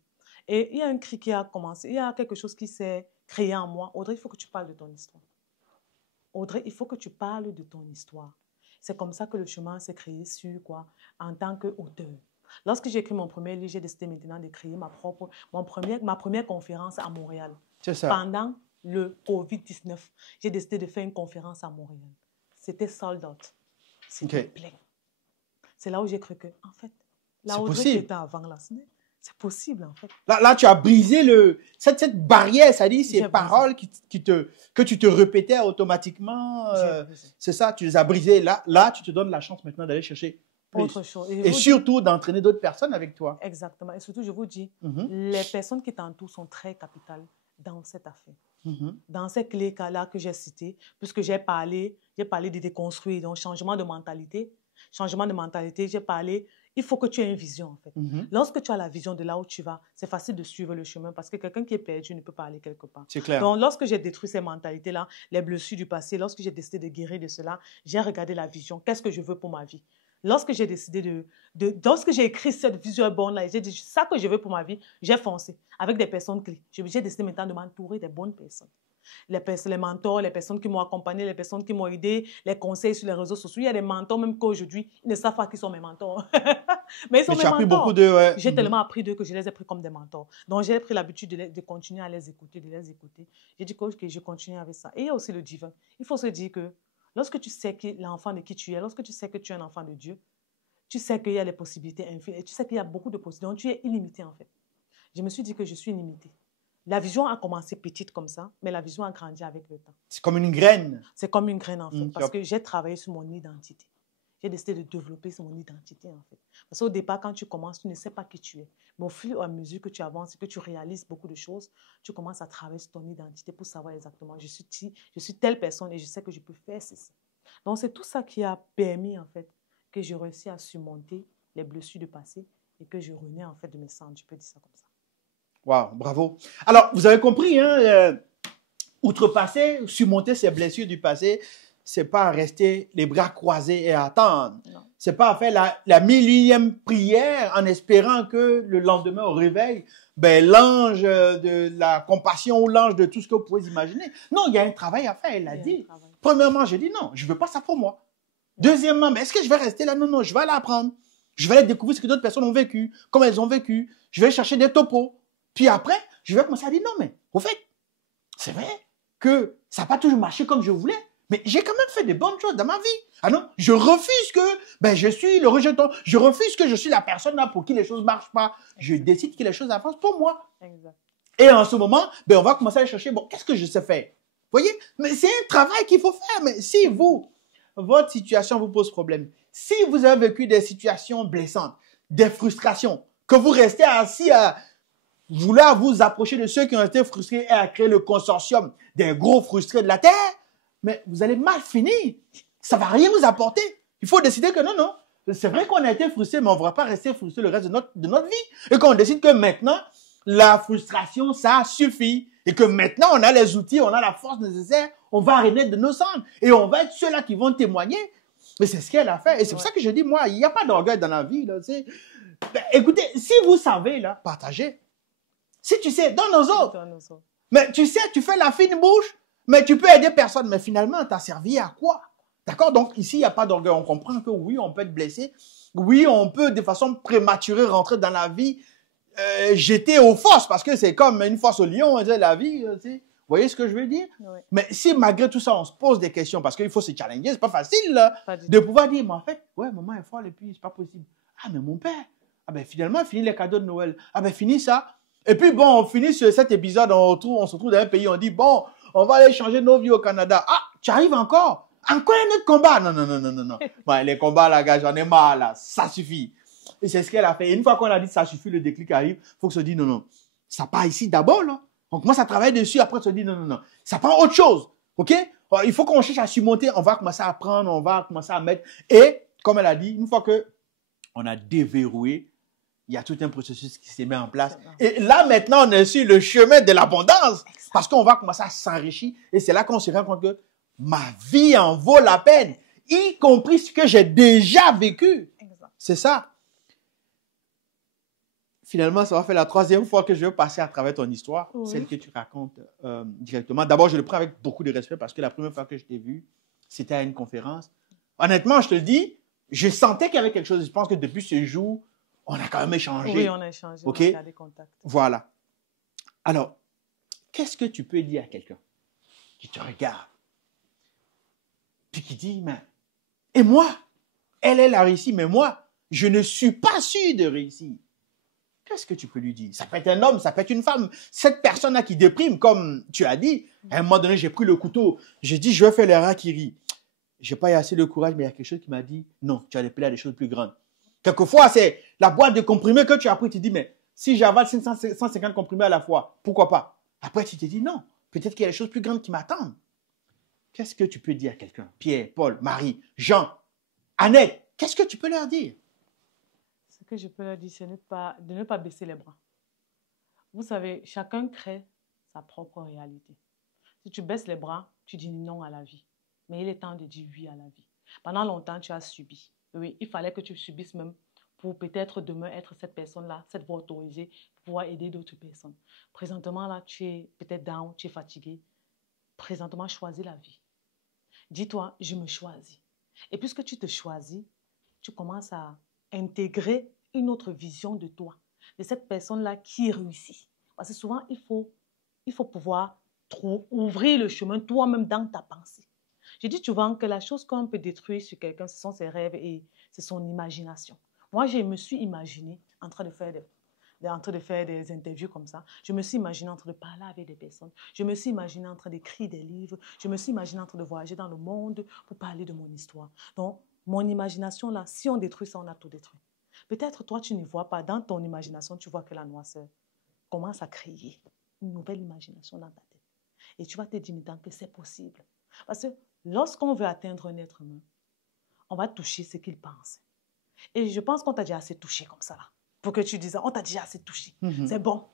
Et il y a un cri qui a commencé, il y a quelque chose qui s'est créé en moi. Audrey, il faut que tu parles de ton histoire. Audrey, il faut que tu parles de ton histoire. C'est comme ça que le chemin s'est créé sur quoi? En tant qu'auteur. Lorsque j'ai écrit mon premier livre, j'ai décidé maintenant de créer ma première conférence à Montréal. C'est ça. Pendant le Covid-19, j'ai décidé de faire une conférence à Montréal. C'était sold out. C'était plein. C'est là où j'ai cru que, en fait, la Audrey qui était avant là, c'est possible, en fait. Là, tu as brisé cette barrière, ça dit, ces paroles que tu te répétais automatiquement. C'est ça, tu les as brisées. Là, tu te donnes la chance maintenant d'aller chercher plus. Autre chose. Et surtout d'entraîner d'autres personnes avec toi. Exactement. Et surtout, je vous dis, les personnes qui t'entourent sont très capitales dans cette affaire. Dans ces clés-là que j'ai citées, puisque j'ai parlé de déconstruire, donc changement de mentalité. Changement de mentalité, j'ai parlé il faut que tu aies une vision, en fait. Lorsque tu as la vision de là où tu vas, c'est facile de suivre le chemin parce que quelqu'un qui est perdu ne peut pas aller quelque part. C'est clair. Donc, lorsque j'ai détruit ces mentalités-là, les blessures du passé, lorsque j'ai décidé de guérir de cela, j'ai regardé la vision. Qu'est-ce que je veux pour ma vie? Lorsque j'ai décidé lorsque j'ai écrit cette vision bonne-là, et j'ai dit, ça que je veux pour ma vie, j'ai foncé avec des personnes clés. J'ai décidé maintenant de m'entourer des bonnes personnes. Les mentors, les personnes qui m'ont accompagné, les personnes qui m'ont aidé, les conseils sur les réseaux sociaux. Il y a des mentors même qu'aujourd'hui, ils ne savent pas qui sont mes mentors. Mais ils sont mes mentors. J'ai appris beaucoup d'eux, ouais. J'ai tellement appris d'eux que je les ai pris comme des mentors. Donc, j'ai pris l'habitude de continuer à les écouter, de les écouter. J'ai dit que je continue avec ça. Et il y a aussi le divin. Il faut se dire que lorsque tu sais que l'enfant de qui tu es, lorsque tu sais que tu es un enfant de Dieu, tu sais qu'il y a les possibilités infinies. Tu sais qu'il y a beaucoup de possibilités. Donc, tu es illimité, en fait. Je me suis dit que je suis illimité. La vision a commencé petite comme ça, mais la vision a grandi avec le temps. C'est comme une graine. C'est comme une graine, en fait, parce que j'ai travaillé sur mon identité. J'ai décidé de développer mon identité, en fait. Parce qu'au départ, quand tu commences, tu ne sais pas qui tu es. Mais au fur et à mesure que tu avances et que tu réalises beaucoup de choses, tu commences à travailler sur ton identité pour savoir exactement, je suis telle personne et je sais que je peux faire ceci. Donc, c'est tout ça qui a permis, en fait, que j'ai réussi à surmonter les blessures du passé et que je renais, en fait, de mes cendres. Je peux dire ça comme ça. Waouh, bravo. Alors, vous avez compris, hein, outrepasser, surmonter ces blessures du passé, c'est pas rester les bras croisés et attendre. C'est pas faire la millième prière en espérant que le lendemain au réveil, ben, l'ange de la compassion ou l'ange de tout ce que vous pouvez imaginer. Non, il y a un travail à faire, elle l'a dit. Premièrement, j'ai dit non, je veux pas ça pour moi. Deuxièmement, mais est-ce que je vais rester là? Non, non, je vais aller apprendre. Je vais aller découvrir ce que d'autres personnes ont vécu, comment elles ont vécu. Je vais chercher des topos. Puis après, je vais commencer à dire non, mais au fait, c'est vrai que ça n'a pas toujours marché comme je voulais, mais j'ai quand même fait des bonnes choses dans ma vie. Ah non, je refuse que je suis le rejeton. Je refuse que je suis la personne là pour qui les choses ne marchent pas. Je décide que les choses avancent pour moi. Exact. Et en ce moment, on va commencer à chercher, bon, qu'est-ce que je sais faire? Vous voyez? Mais c'est un travail qu'il faut faire. Mais si votre situation vous pose problème, si vous avez vécu des situations blessantes, des frustrations, que vous restez assis à vouloir vous approcher de ceux qui ont été frustrés et à créer le consortium des gros frustrés de la Terre, mais vous allez mal finir. Ça ne va rien vous apporter. Il faut décider que non, c'est vrai qu'on a été frustré, mais on ne va pas rester frustré le reste de notre vie. Et qu'on décide que maintenant, la frustration, ça suffit. Et que maintenant, on a les outils, on a la force nécessaire, on va renaître de nos cendres. Et on va être ceux-là qui vont témoigner. Mais c'est ce qu'elle a fait. Et c'est pour ça que je dis, moi, il n'y a pas d'orgueil dans la vie. Là, écoutez, si vous savez, là, partagez. Si tu sais, donne aux autres. Mais tu sais, tu fais la fine bouche, mais tu peux aider personne. Mais finalement, tu as servi à quoi? D'accord? Donc ici, il n'y a pas d'orgueil. On comprend que oui, on peut être blessé. Oui, on peut de façon prématurée rentrer dans la vie, jeter aux forces, parce que c'est comme une force au lion, la vie. Vous voyez ce que je veux dire? Oui. Mais si malgré tout ça, on se pose des questions, parce qu'il faut se challenger, c'est pas facile là, de pouvoir dire, mais en fait, ouais, maman est folle et puis c'est pas possible. Ah, mais mon père, finalement, fini les cadeaux de Noël. Fini ça. Et puis, bon, on finit sur cet épisode, on se retrouve dans un pays, on dit, bon, on va aller changer nos vies au Canada. Ah, tu arrives encore? Encore un autre combat? Non. Ouais, les combats, là, gars, j'en ai marre, là. Ça suffit. Et c'est ce qu'elle a fait. Et une fois qu'on a dit ça suffit, le déclic arrive, il faut que se dise, non, ça part ici d'abord, là. On commence à travailler dessus, après, on se dit, non. Ça prend autre chose. OK? Alors, il faut qu'on cherche à surmonter, on va commencer à apprendre, on va commencer à mettre. Et, comme elle a dit, une fois que on a déverrouillé, il y a tout un processus qui s'est mis en place. Et là, maintenant, on est sur le chemin de l'abondance. Parce qu'on va commencer à s'enrichir. Et c'est là qu'on se rend compte que ma vie en vaut la peine. Y compris ce que j'ai déjà vécu. C'est ça. Finalement, ça va faire la 3e fois que je vais passer à travers ton histoire. Oui. Celle que tu racontes directement. D'abord, je le prends avec beaucoup de respect parce que la première fois que je t'ai vu, c'était à une conférence. Honnêtement, je te le dis, je sentais qu'il y avait quelque chose. Je pense que depuis ce jour, on a quand même échangé. Oui, on a échangé. Okay? On a gardé contact. Voilà. Alors, qu'est-ce que tu peux dire à quelqu'un qui te regarde puis qui dit, mais, et moi, elle a réussi, mais moi, je ne suis pas sûr de réussir. Qu'est-ce que tu peux lui dire? Ça peut être un homme, ça peut être une femme. Cette personne-là qui déprime, comme tu as dit, à un moment donné, j'ai pris le couteau, j'ai dit, je vais faire le harakiri. Je n'ai pas eu assez de courage, mais il y a quelque chose qui m'a dit, non, tu as appelé à des choses plus grandes. Quelquefois, c'est la boîte de comprimés que tu as pris, tu te dis, mais si j'avale 150 comprimés à la fois, pourquoi pas? Après, tu te dis, non, peut-être qu'il y a des choses plus grandes qui m'attendent. Qu'est-ce que tu peux dire à quelqu'un? Pierre, Paul, Marie, Jean, Annette, qu'est-ce que tu peux leur dire? que je peux leur dire, c'est de ne pas baisser les bras. Vous savez, chacun crée sa propre réalité. Si tu baisses les bras, tu dis non à la vie. Mais il est temps de dire oui à la vie. Pendant longtemps, tu as subi. Oui, il fallait que tu subisses même pour peut-être demain être cette personne-là, cette voix autorisée, pour pouvoir aider d'autres personnes. Présentement, là, tu es peut-être down, tu es fatigué. Présentement, choisis la vie. Dis-toi, je me choisis. Et puisque tu te choisis, tu commences à intégrer une autre vision de toi, de cette personne-là qui réussit. Parce que souvent, il faut pouvoir ouvrir le chemin toi-même dans ta pensée. Je dis souvent que la chose qu'on peut détruire sur quelqu'un, ce sont ses rêves et c'est son imagination. Moi, je me suis imaginée en train de faire des interviews comme ça. Je me suis imaginée en train de parler avec des personnes. Je me suis imaginée en train d'écrire des livres. Je me suis imaginée en train de voyager dans le monde pour parler de mon histoire. Donc, mon imagination, là, si on détruit ça, on a tout détruit. Peut-être toi, tu ne vois pas. Dans ton imagination, tu vois que la noirceur commence à créer une nouvelle imagination dans ta tête. Et tu vas te dire maintenant que c'est possible. Parce que lorsqu'on veut atteindre un être humain, on va toucher ce qu'il pense. Et je pense qu'on t'a déjà assez touché comme ça, là. Pour que tu dises, on t'a déjà assez touché. C'est bon.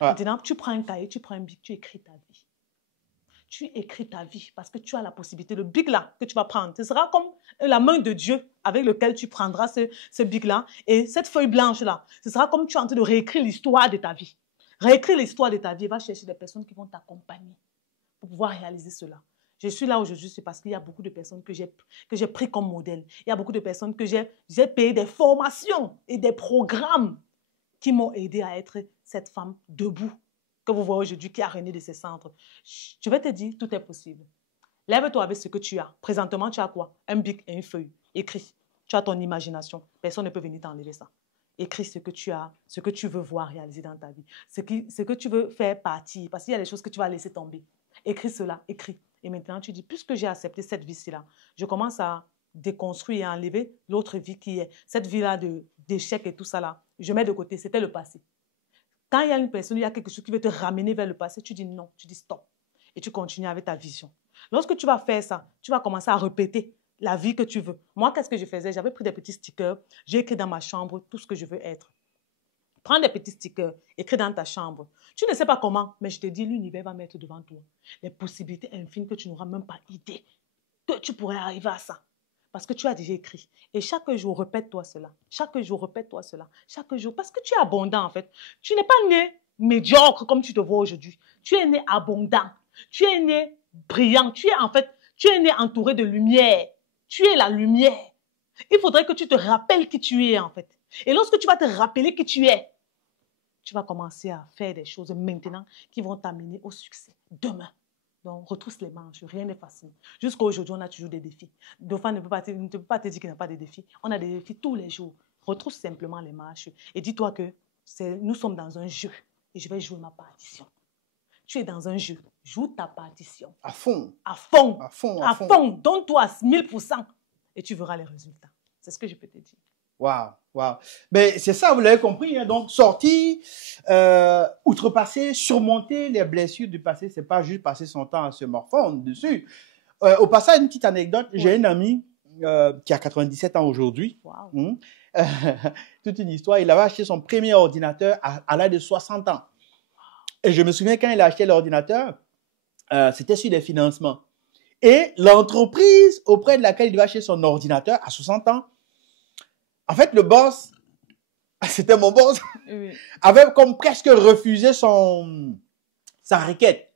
Ouais. Maintenant, tu prends un cahier, tu prends un bic, tu écris ta vie. Tu écris ta vie parce que tu as la possibilité. Le bic là que tu vas prendre, ce sera comme la main de Dieu avec lequel tu prendras ce bic là. Et cette feuille blanche là, ce sera comme tu es en train de réécrire l'histoire de ta vie. Réécrire l'histoire de ta vie, va chercher des personnes qui vont t'accompagner pour pouvoir réaliser cela. Je suis là aujourd'hui, c'est parce qu'il y a beaucoup de personnes que j'ai pris comme modèle. Il y a beaucoup de personnes que j'ai payé des formations et des programmes qui m'ont aidé à être cette femme debout que vous voyez aujourd'hui, qui a régné de ces centres. Je vais te dire, tout est possible. Lève-toi avec ce que tu as. Présentement, tu as quoi? Un bic et une feuille. Écris. Tu as ton imagination. Personne ne peut venir t'enlever ça. Écris ce que tu as, ce que tu veux voir réaliser dans ta vie, ce que tu veux faire partir, parce qu'il y a des choses que tu vas laisser tomber. Écris cela, écris. Et maintenant, tu dis, puisque j'ai accepté cette vie-ci-là, je commence à déconstruire et à enlever l'autre vie qui est, cette vie-là d'échec et tout ça là. Je mets de côté, c'était le passé. Quand il y a une personne, il y a quelque chose qui veut te ramener vers le passé, tu dis non, tu dis stop. Et tu continues avec ta vision. Lorsque tu vas faire ça, tu vas commencer à répéter la vie que tu veux. Moi, qu'est-ce que je faisais? J'avais pris des petits stickers, j'ai écrit dans ma chambre tout ce que je veux être. Prends des petits stickers, écris dans ta chambre. Tu ne sais pas comment, mais je te dis, l'univers va mettre devant toi les possibilités infinies que tu n'auras même pas idée que tu pourrais arriver à ça. Parce que tu as déjà écrit. Et chaque jour, répète-toi cela. Chaque jour, répète-toi cela. Chaque jour, parce que tu es abondant en fait. Tu n'es pas né médiocre comme tu te vois aujourd'hui. Tu es né abondant. Tu es né brillant. Tu es né entouré de lumière. Tu es la lumière. Il faudrait que tu te rappelles qui tu es en fait. Et lorsque tu vas te rappeler qui tu es, tu vas commencer à faire des choses maintenant qui vont t'amener au succès demain. Donc, retrousse les manches, rien n'est facile. Jusqu'à aujourd'hui, on a toujours des défis. Dauphin ne peut pas te dire qu'il n'y a pas de défis. On a des défis tous les jours. Retrousse simplement les marches et dis-toi que nous sommes dans un jeu et je vais jouer ma partition. Tu es dans un jeu, joue ta partition. À fond. À fond. À fond. À fond. Donne-toi à 1000% et tu verras les résultats. C'est ce que je peux te dire. Waouh, waouh. Mais c'est ça, vous l'avez compris. Hein? Donc, sortir, outrepasser, surmonter les blessures du passé, c'est pas juste passer son temps à se morfondre dessus. Au passage, une petite anecdote. Ouais. J'ai un ami qui a 97 ans aujourd'hui. Wow. Toute une histoire. Il avait acheté son premier ordinateur à l'âge de 60 ans. Et je me souviens quand il a acheté l'ordinateur, c'était sur des financements. Et l'entreprise auprès de laquelle il devait acheter son ordinateur à 60 ans, en fait, le boss, c'était mon boss, oui, avait comme presque refusé sa requête.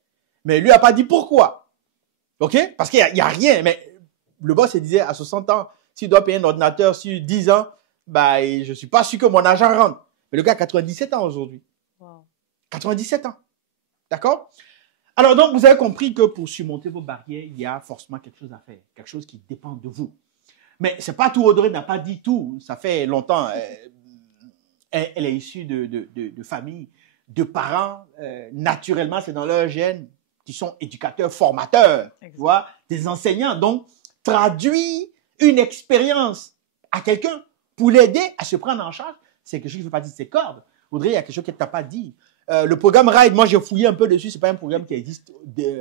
Mais lui n'a pas dit pourquoi. OK? Parce qu'il n'y a rien. Mais le boss, il disait à 60 ans, s'il doit payer un ordinateur sur 10 ans, bah, je ne suis pas sûr que mon argent rentre. Mais le gars a 97 ans aujourd'hui. Wow. 97 ans. D'accord? Alors, donc, vous avez compris que pour surmonter vos barrières, il y a forcément quelque chose à faire. Quelque chose qui dépend de vous. Mais c'est pas tout. Audrey n'a pas dit tout. Ça fait longtemps. Elle est issue de familles, de parents. Naturellement, c'est dans leur gène qui sont éducateurs, formateurs, tu vois, des enseignants. Donc, traduire une expérience à quelqu'un pour l'aider à se prendre en charge, c'est quelque chose qui ne fait pas dire de ses cordes. Audrey, il y a quelque chose qu'elle ne t'a pas dit. Le programme RIDE, moi, j'ai fouillé un peu dessus. C'est pas un programme qui existe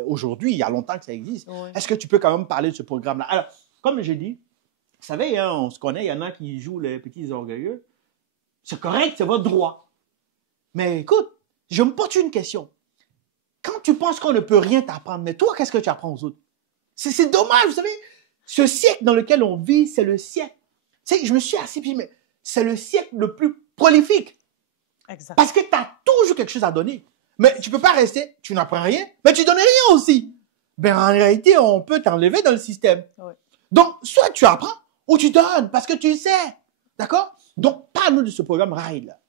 aujourd'hui. Il y a longtemps que ça existe. Oui. Est-ce que tu peux quand même parler de ce programme-là? Alors, comme je dis, vous savez, hein, on se connaît, il y en a qui jouent les petits orgueilleux. C'est correct, c'est votre droit. Mais écoute, je me pose une question. Quand tu penses qu'on ne peut rien t'apprendre, mais toi, qu'est-ce que tu apprends aux autres? C'est dommage, vous savez. Ce siècle dans lequel on vit, c'est le siècle. Tu sais, je me suis assis, puis mais c'est le siècle le plus prolifique. Exact. Parce que tu as toujours quelque chose à donner. Mais tu ne peux pas rester, tu n'apprends rien, mais tu ne donnes rien aussi. Ben, en réalité, on peut t'enlever dans le système. Oui. Donc, soit tu apprends ou tu donnes parce que tu sais. D'accord? Donc, parle-nous de ce programme RIDE là.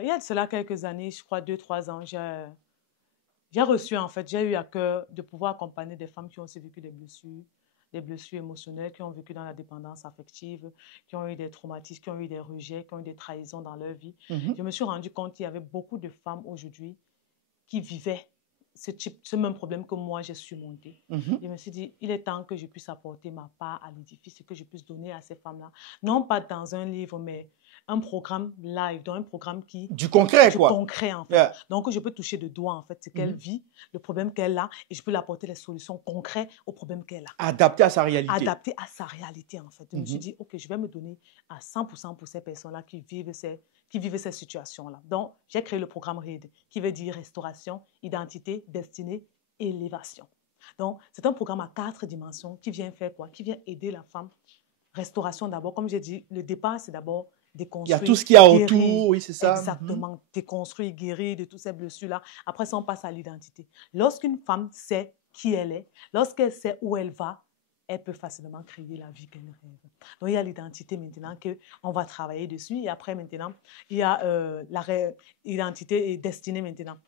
Il y a de cela quelques années, je crois 2-3 ans, j'ai reçu, en fait, j'ai eu à cœur de pouvoir accompagner des femmes qui ont aussi vécu des blessures émotionnelles, qui ont vécu dans la dépendance affective, qui ont eu des traumatismes, qui ont eu des rejets, qui ont eu des trahisons dans leur vie. Je me suis rendu compte qu'il y avait beaucoup de femmes aujourd'hui qui vivaient ce même problème que moi, j'ai surmonté. Je me suis dit, il est temps que je puisse apporter ma part à l'édifice et que je puisse donner à ces femmes-là, non pas dans un livre, mais un programme live, dans un programme qui... Du concret, quoi. Du concret, en fait. Yeah. Donc, je peux toucher de doigt, en fait, ce qu'elle vit, le problème qu'elle a, et je peux lui apporter les solutions concrètes au problème qu'elle a. Adapté à sa réalité. Adapté à sa réalité, en fait. Je me suis dit, OK, je vais me donner à 100% pour ces personnes-là qui vivent ces situations-là. Donc, j'ai créé le programme RIDE, qui veut dire restauration, identité, destinée, élévation. Donc, c'est un programme à 4 dimensions qui vient faire quoi? Qui vient aider la femme. Restauration d'abord, comme j'ai dit, le départ, c'est d'abord déconstruire. Il y a tout ce qu'il y a guérir, autour, oui, c'est ça. Exactement, déconstruire, guérir de toutes ces blessures-là. Après ça, on passe à l'identité. Lorsqu'une femme sait qui elle est, lorsqu'elle sait où elle va, elle peut facilement créer la vie qu'elle rêve. Donc, il y a l'identité maintenant qu'on va travailler dessus. Et après, maintenant, il y a l'identité et destinée maintenant.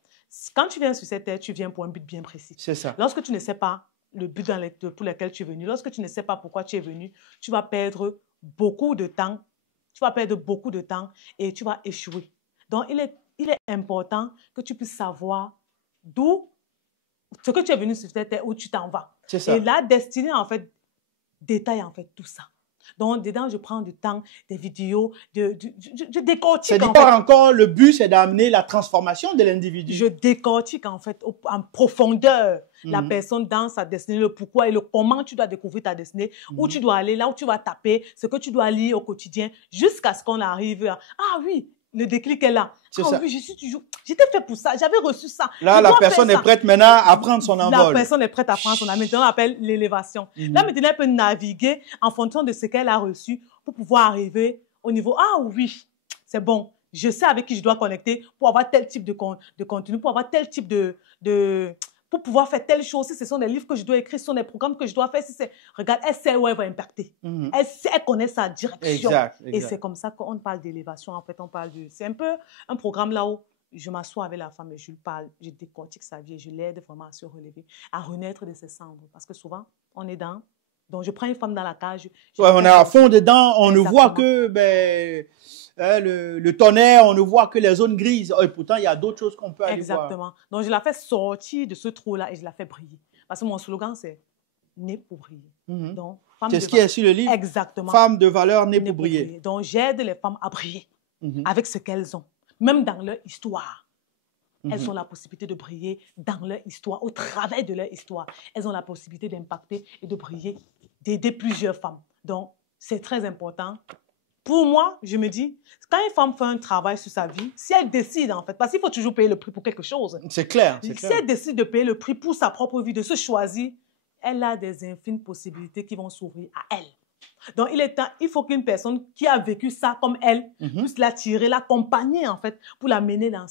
Quand tu viens sur cette terre, tu viens pour un but bien précis. C'est ça. Lorsque tu ne sais pas le but pour lequel tu es venu, lorsque tu ne sais pas pourquoi tu es venu, tu vas perdre beaucoup de temps. Tu vas perdre beaucoup de temps et tu vas échouer. Donc, il est important que tu puisses savoir d'où, ce que tu es venu sur cette terre, où tu t'en vas. C'est ça. Et la destinée, en fait, détaille en fait tout ça. Donc, dedans, je prends du temps, des vidéos, je décortique. C'est-à-dire encore, le but, c'est d'amener la transformation de l'individu. Je décortique, en fait, en profondeur la personne dans sa destinée, le pourquoi et le comment tu dois découvrir ta destinée, où tu dois aller, là où tu vas taper, ce que tu dois lire au quotidien, jusqu'à ce qu'on arrive à « Ah oui, le déclic est là. Ah ça. Oui, j'étais fait pour ça, j'avais reçu ça. » Là, la personne est prête maintenant à prendre son envol. La personne est prête à prendre son envol. Maintenant, on appelle l'élévation. Là, maintenant, elle peut naviguer en fonction de ce qu'elle a reçu pour pouvoir arriver au niveau « Ah oui, c'est bon. Je sais avec qui je dois connecter pour avoir tel type de contenu, pour avoir tel type pour pouvoir faire telle chose. Si ce sont des livres que je dois écrire, ce sont des programmes que je dois faire. Regarde, elle sait où elle va impacter. Elle connaît sa direction. Exact. Et c'est comme ça qu'on parle d'élévation. En fait, c'est un peu un programme là où je m'assois avec la femme et je lui parle, je décortique sa vie et je l'aide vraiment à se relever, à renaître de ses cendres. Parce que souvent, on est dans... Donc, je prends une femme dans la cage. Ouais, on est à fond dedans, on ne voit que le tonnerre, on ne voit que les zones grises. Et pourtant, il y a d'autres choses qu'on peut aller voir. Exactement. Donc, je la fais sortir de ce trou-là et je la fais briller. Parce que mon slogan, c'est « Né pour briller ». Donc, c'est ce qui est sur le livre. Exactement. Femme de valeur, née pour briller. Donc, j'aide les femmes à briller avec ce qu'elles ont, même dans leur histoire. Elles ont la possibilité de briller dans leur histoire, au travers de leur histoire. Elles ont la possibilité d'impacter et de briller, d'aider plusieurs femmes. Donc, c'est très important. Pour moi, je me dis, quand une femme fait un travail sur sa vie, si elle décide, en fait, parce qu'il faut toujours payer le prix pour quelque chose. C'est clair. Si elle décide de payer le prix pour sa propre vie, de se choisir, elle a des infimes possibilités qui vont s'ouvrir à elle. Donc, il faut qu'une personne qui a vécu ça comme elle puisse l'attirer, l'accompagner, en fait, pour la mener dans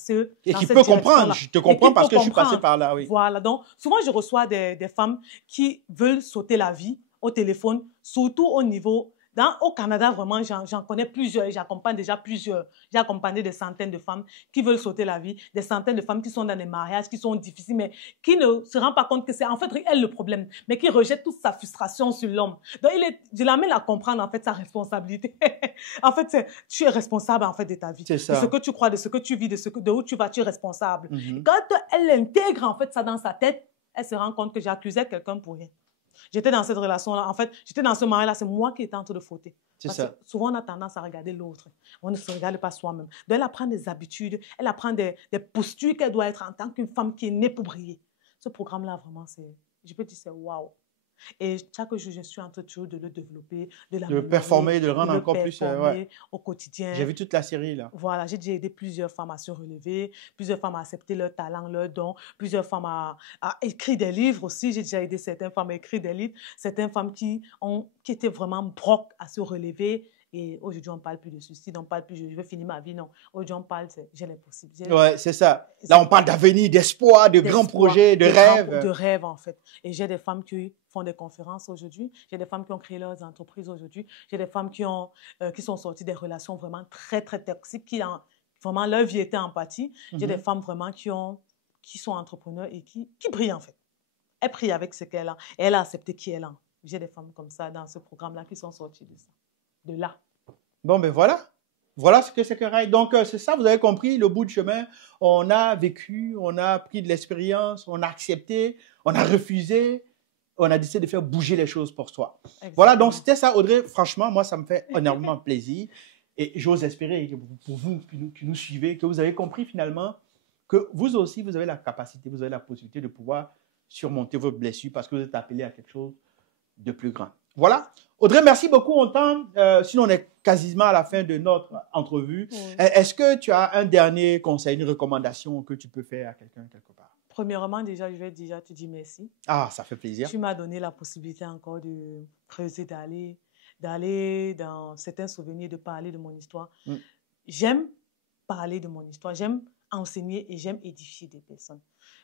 et qui peut comprendre. Je te comprends parce que je suis passé par là, oui. Voilà. Donc, souvent, je reçois des femmes qui veulent sauter la vie au téléphone, surtout au niveau... Au Canada, vraiment, j'en connais plusieurs. J'accompagne déjà plusieurs. J'ai accompagné des centaines de femmes qui veulent sauter la vie, des centaines de femmes qui sont dans des mariages, qui sont difficiles, mais qui ne se rendent pas compte que c'est en fait elle le problème, mais qui rejettent toute sa frustration sur l'homme. Donc, je l'amène à comprendre en fait sa responsabilité. En fait, tu es responsable en fait de ta vie. C'est ça. De ce que tu crois, de ce que tu vis, de où tu vas, tu es responsable. Quand elle intègre en fait ça dans sa tête, elle se rend compte que j'accusais quelqu'un pour rien. J'étais dans cette relation-là. En fait, j'étais dans ce mari-là. C'est moi qui étais en train de fauter. Parce que souvent, on a tendance à regarder l'autre. On ne se regarde pas soi-même. Donc, elle apprend des habitudes. Elle apprend des postures qu'elle doit être en tant qu'une femme qui est née pour briller. Ce programme-là, vraiment, je peux dire, c'est waouh. Et chaque jour, je suis en train toujours de le développer, de le performer, de le rendre encore plus au quotidien. J'ai vu toute la série là. Voilà, j'ai déjà aidé plusieurs femmes à se relever, plusieurs femmes à accepter leur talent, leurs dons, plusieurs femmes à écrire des livres aussi. J'ai déjà aidé certaines femmes à écrire des livres, certaines femmes qui étaient vraiment broques à se relever. Et aujourd'hui, on ne parle plus de suicide, on ne parle plus je veux finir ma vie, non. Aujourd'hui, on parle, j'ai les possibilités. Ouais, c'est ça. Là, on parle d'avenir, d'espoir, de grands projets, de rêves. De rêves, en fait. Et j'ai des femmes qui font des conférences aujourd'hui. J'ai des femmes qui ont créé leurs entreprises aujourd'hui. J'ai des femmes qui sont sorties des relations vraiment très, très toxiques, vraiment, leur vie était empathie. J'ai des femmes vraiment qui sont entrepreneurs et qui brillent, en fait. Elle brille avec ce qu'elle a. Et elle a accepté qui elle est. J'ai des femmes comme ça dans ce programme-là qui sont sorties de ça. De là. Bon, ben voilà. Voilà ce que c'est que Ride. Donc, c'est ça, vous avez compris, le bout de chemin. On a vécu, on a pris de l'expérience, on a accepté, on a refusé, on a décidé de faire bouger les choses pour soi. Exactement. Voilà, donc c'était ça, Audrey. Franchement, moi, ça me fait énormément plaisir. Et j'ose espérer que pour vous qui nous suivez, que vous avez compris finalement que vous aussi, vous avez la capacité, vous avez la possibilité de pouvoir surmonter vos blessures parce que vous êtes appelé à quelque chose de plus grand. Voilà. Audrey, merci beaucoup. Sinon, on est quasiment à la fin de notre entrevue. Oui. Est-ce que tu as un dernier conseil, une recommandation que tu peux faire à quelqu'un quelque part? Premièrement, déjà, je vais déjà te dire merci. Ah, ça fait plaisir. Tu m'as donné la possibilité encore de creuser, d'aller dans certains souvenirs, de parler de mon histoire. J'aime parler de mon histoire. J'aime enseigner et j'aime édifier des personnes.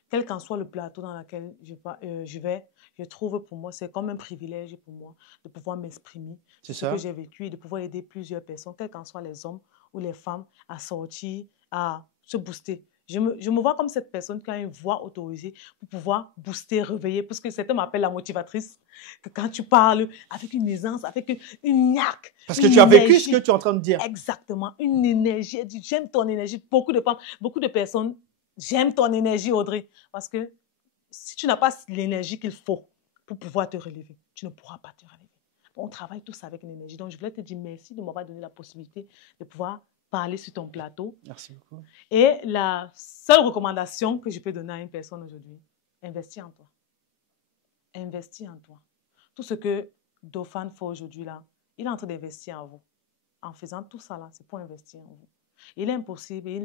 Quel qu'en soit le plateau dans lequel je vais, je trouve pour moi, c'est comme un privilège pour moi de pouvoir m'exprimer sur ce que j'ai vécu et de pouvoir aider plusieurs personnes, quels qu'en soient les hommes ou les femmes, à sortir, à se booster. Je me vois comme cette personne qui a une voix autorisée pour pouvoir booster, réveiller, parce que certains m'appellent la motivatrice, que quand tu parles avec une aisance, avec une niaque. Parce que tu as vécu ce que tu es en train de dire. Exactement, une énergie. J'aime ton énergie. Beaucoup de femmes, beaucoup de personnes, j'aime ton énergie, Audrey. Parce que si tu n'as pas l'énergie qu'il faut pour pouvoir te relever, tu ne pourras pas te relever. On travaille tous avec l'énergie. Donc, je voulais te dire merci de m'avoir donné la possibilité de pouvoir parler sur ton plateau. Merci beaucoup. Et la seule recommandation que je peux donner à une personne aujourd'hui, investis en toi. Investis en toi. Tout ce que Dauphin fait aujourd'hui, là, il est en train d'investir en vous. En faisant tout ça, là, c'est pour investir en vous. Il est impossible, il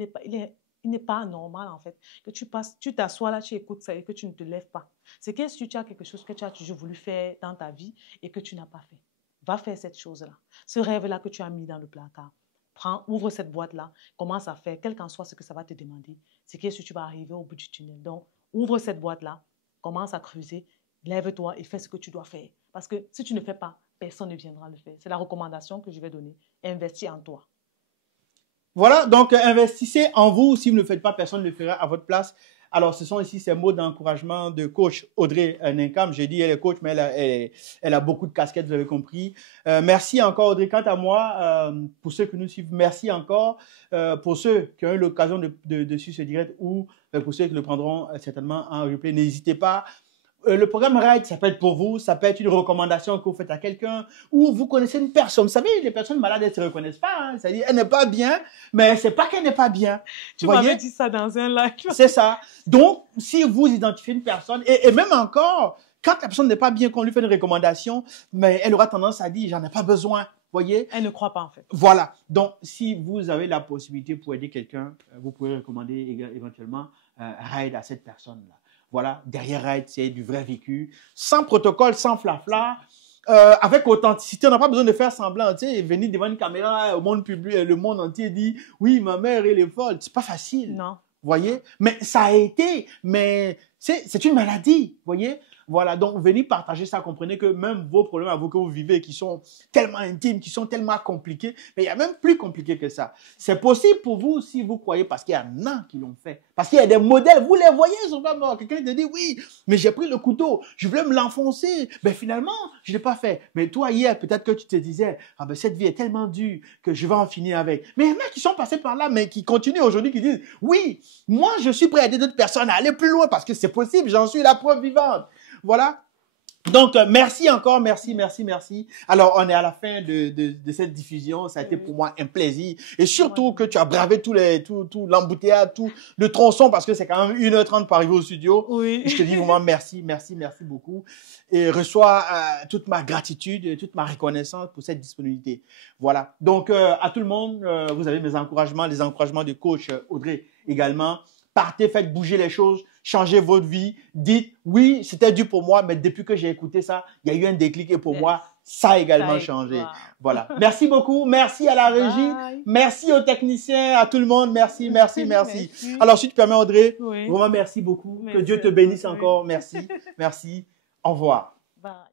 n'est pas normal, en fait, que tu t'assois là, tu écoutes ça et que tu ne te lèves pas. C'est que si tu as quelque chose que tu as toujours voulu faire dans ta vie et que tu n'as pas fait, va faire cette chose-là. Ce rêve-là que tu as mis dans le placard. Ouvre cette boîte-là, commence à faire, quel qu'en soit ce que ça va te demander. C'est que si tu vas arriver au bout du tunnel. Donc, ouvre cette boîte-là, commence à creuser, lève-toi et fais ce que tu dois faire. Parce que si tu ne fais pas, personne ne viendra le faire. C'est la recommandation que je vais donner. Investis en toi. Voilà, donc investissez en vous. Si vous ne le faites pas, personne ne le fera à votre place. Alors, ce sont ici ces mots d'encouragement de coach Audrey Ninkam. J'ai dit, elle est coach, mais elle a beaucoup de casquettes, vous avez compris. Merci encore, Audrey. Quant à moi, pour ceux qui nous suivent, merci encore. Pour ceux qui ont eu l'occasion de suivre ce direct ou pour ceux qui le prendront certainement en replay, n'hésitez pas. Le programme Ride, ça peut être pour vous, ça peut être une recommandation que vous faites à quelqu'un, ou vous connaissez une personne. Vous savez, les personnes malades, elles ne se reconnaissent pas. Hein. C'est-à-dire, elle n'est pas bien, mais c'est pas qu'elle n'est pas bien. Tu m'avais dit ça dans un live. C'est ça. Donc, si vous identifiez une personne, et même encore, quand la personne n'est pas bien, qu'on lui fait une recommandation, mais elle aura tendance à dire, j'en ai pas besoin. Voyez? Elle ne croit pas, en fait. Voilà. Donc, si vous avez la possibilité pour aider quelqu'un, vous pouvez recommander éventuellement Ride à cette personne-là. Voilà, derrière Ride, c'est du vrai vécu, sans protocole, sans flafla, avec authenticité. On n'a pas besoin de faire semblant, tu sais, venir devant une caméra au monde public, le monde entier dit, oui, ma mère, elle est folle. C'est pas facile. Non. Voyez? Mais ça a été, mais c'est une maladie, voyez? Voilà, donc venez partager ça, comprenez que même vos problèmes à vous que vous vivez, qui sont tellement intimes, qui sont tellement compliqués, mais il y a même plus compliqué que ça. C'est possible pour vous si vous croyez, parce qu'il y en a qui l'ont fait. Parce qu'il y a des modèles, vous les voyez souvent. Quelqu'un te dit, oui, mais j'ai pris le couteau, je voulais me l'enfoncer. Mais finalement, je ne l'ai pas fait. Mais toi, hier, peut-être que tu te disais, ah ben cette vie est tellement dure que je vais en finir avec. Mais il y en a qui sont passés par là, mais qui continuent aujourd'hui, qui disent, oui, moi, je suis prêt à aider d'autres personnes à aller plus loin parce que c'est possible, j'en suis la preuve vivante. Voilà. Donc, merci encore, merci. Alors, on est à la fin de cette diffusion. Ça a été pour moi un plaisir. Et surtout que tu as bravé tout l'embouteillage, tout le tronçon, parce que c'est quand même 1h30 pour arriver au studio. Oui. Je te dis vraiment merci beaucoup. Et reçois toute ma gratitude, toute ma reconnaissance pour cette disponibilité. Voilà. Donc, à tout le monde, vous avez mes encouragements, les encouragements de coach Audrey également. Partez, faites bouger les choses, changez votre vie. Dites, oui, c'était dur pour moi, mais depuis que j'ai écouté ça, il y a eu un déclic et pour moi, ça a également changé. Wow. Voilà. Merci beaucoup. Merci à la régie. Bye. Merci aux techniciens, à tout le monde. Merci. Alors, si tu permets, Audrey, vraiment merci beaucoup. Merci. Que Dieu te bénisse encore. Merci. Au revoir. Bye.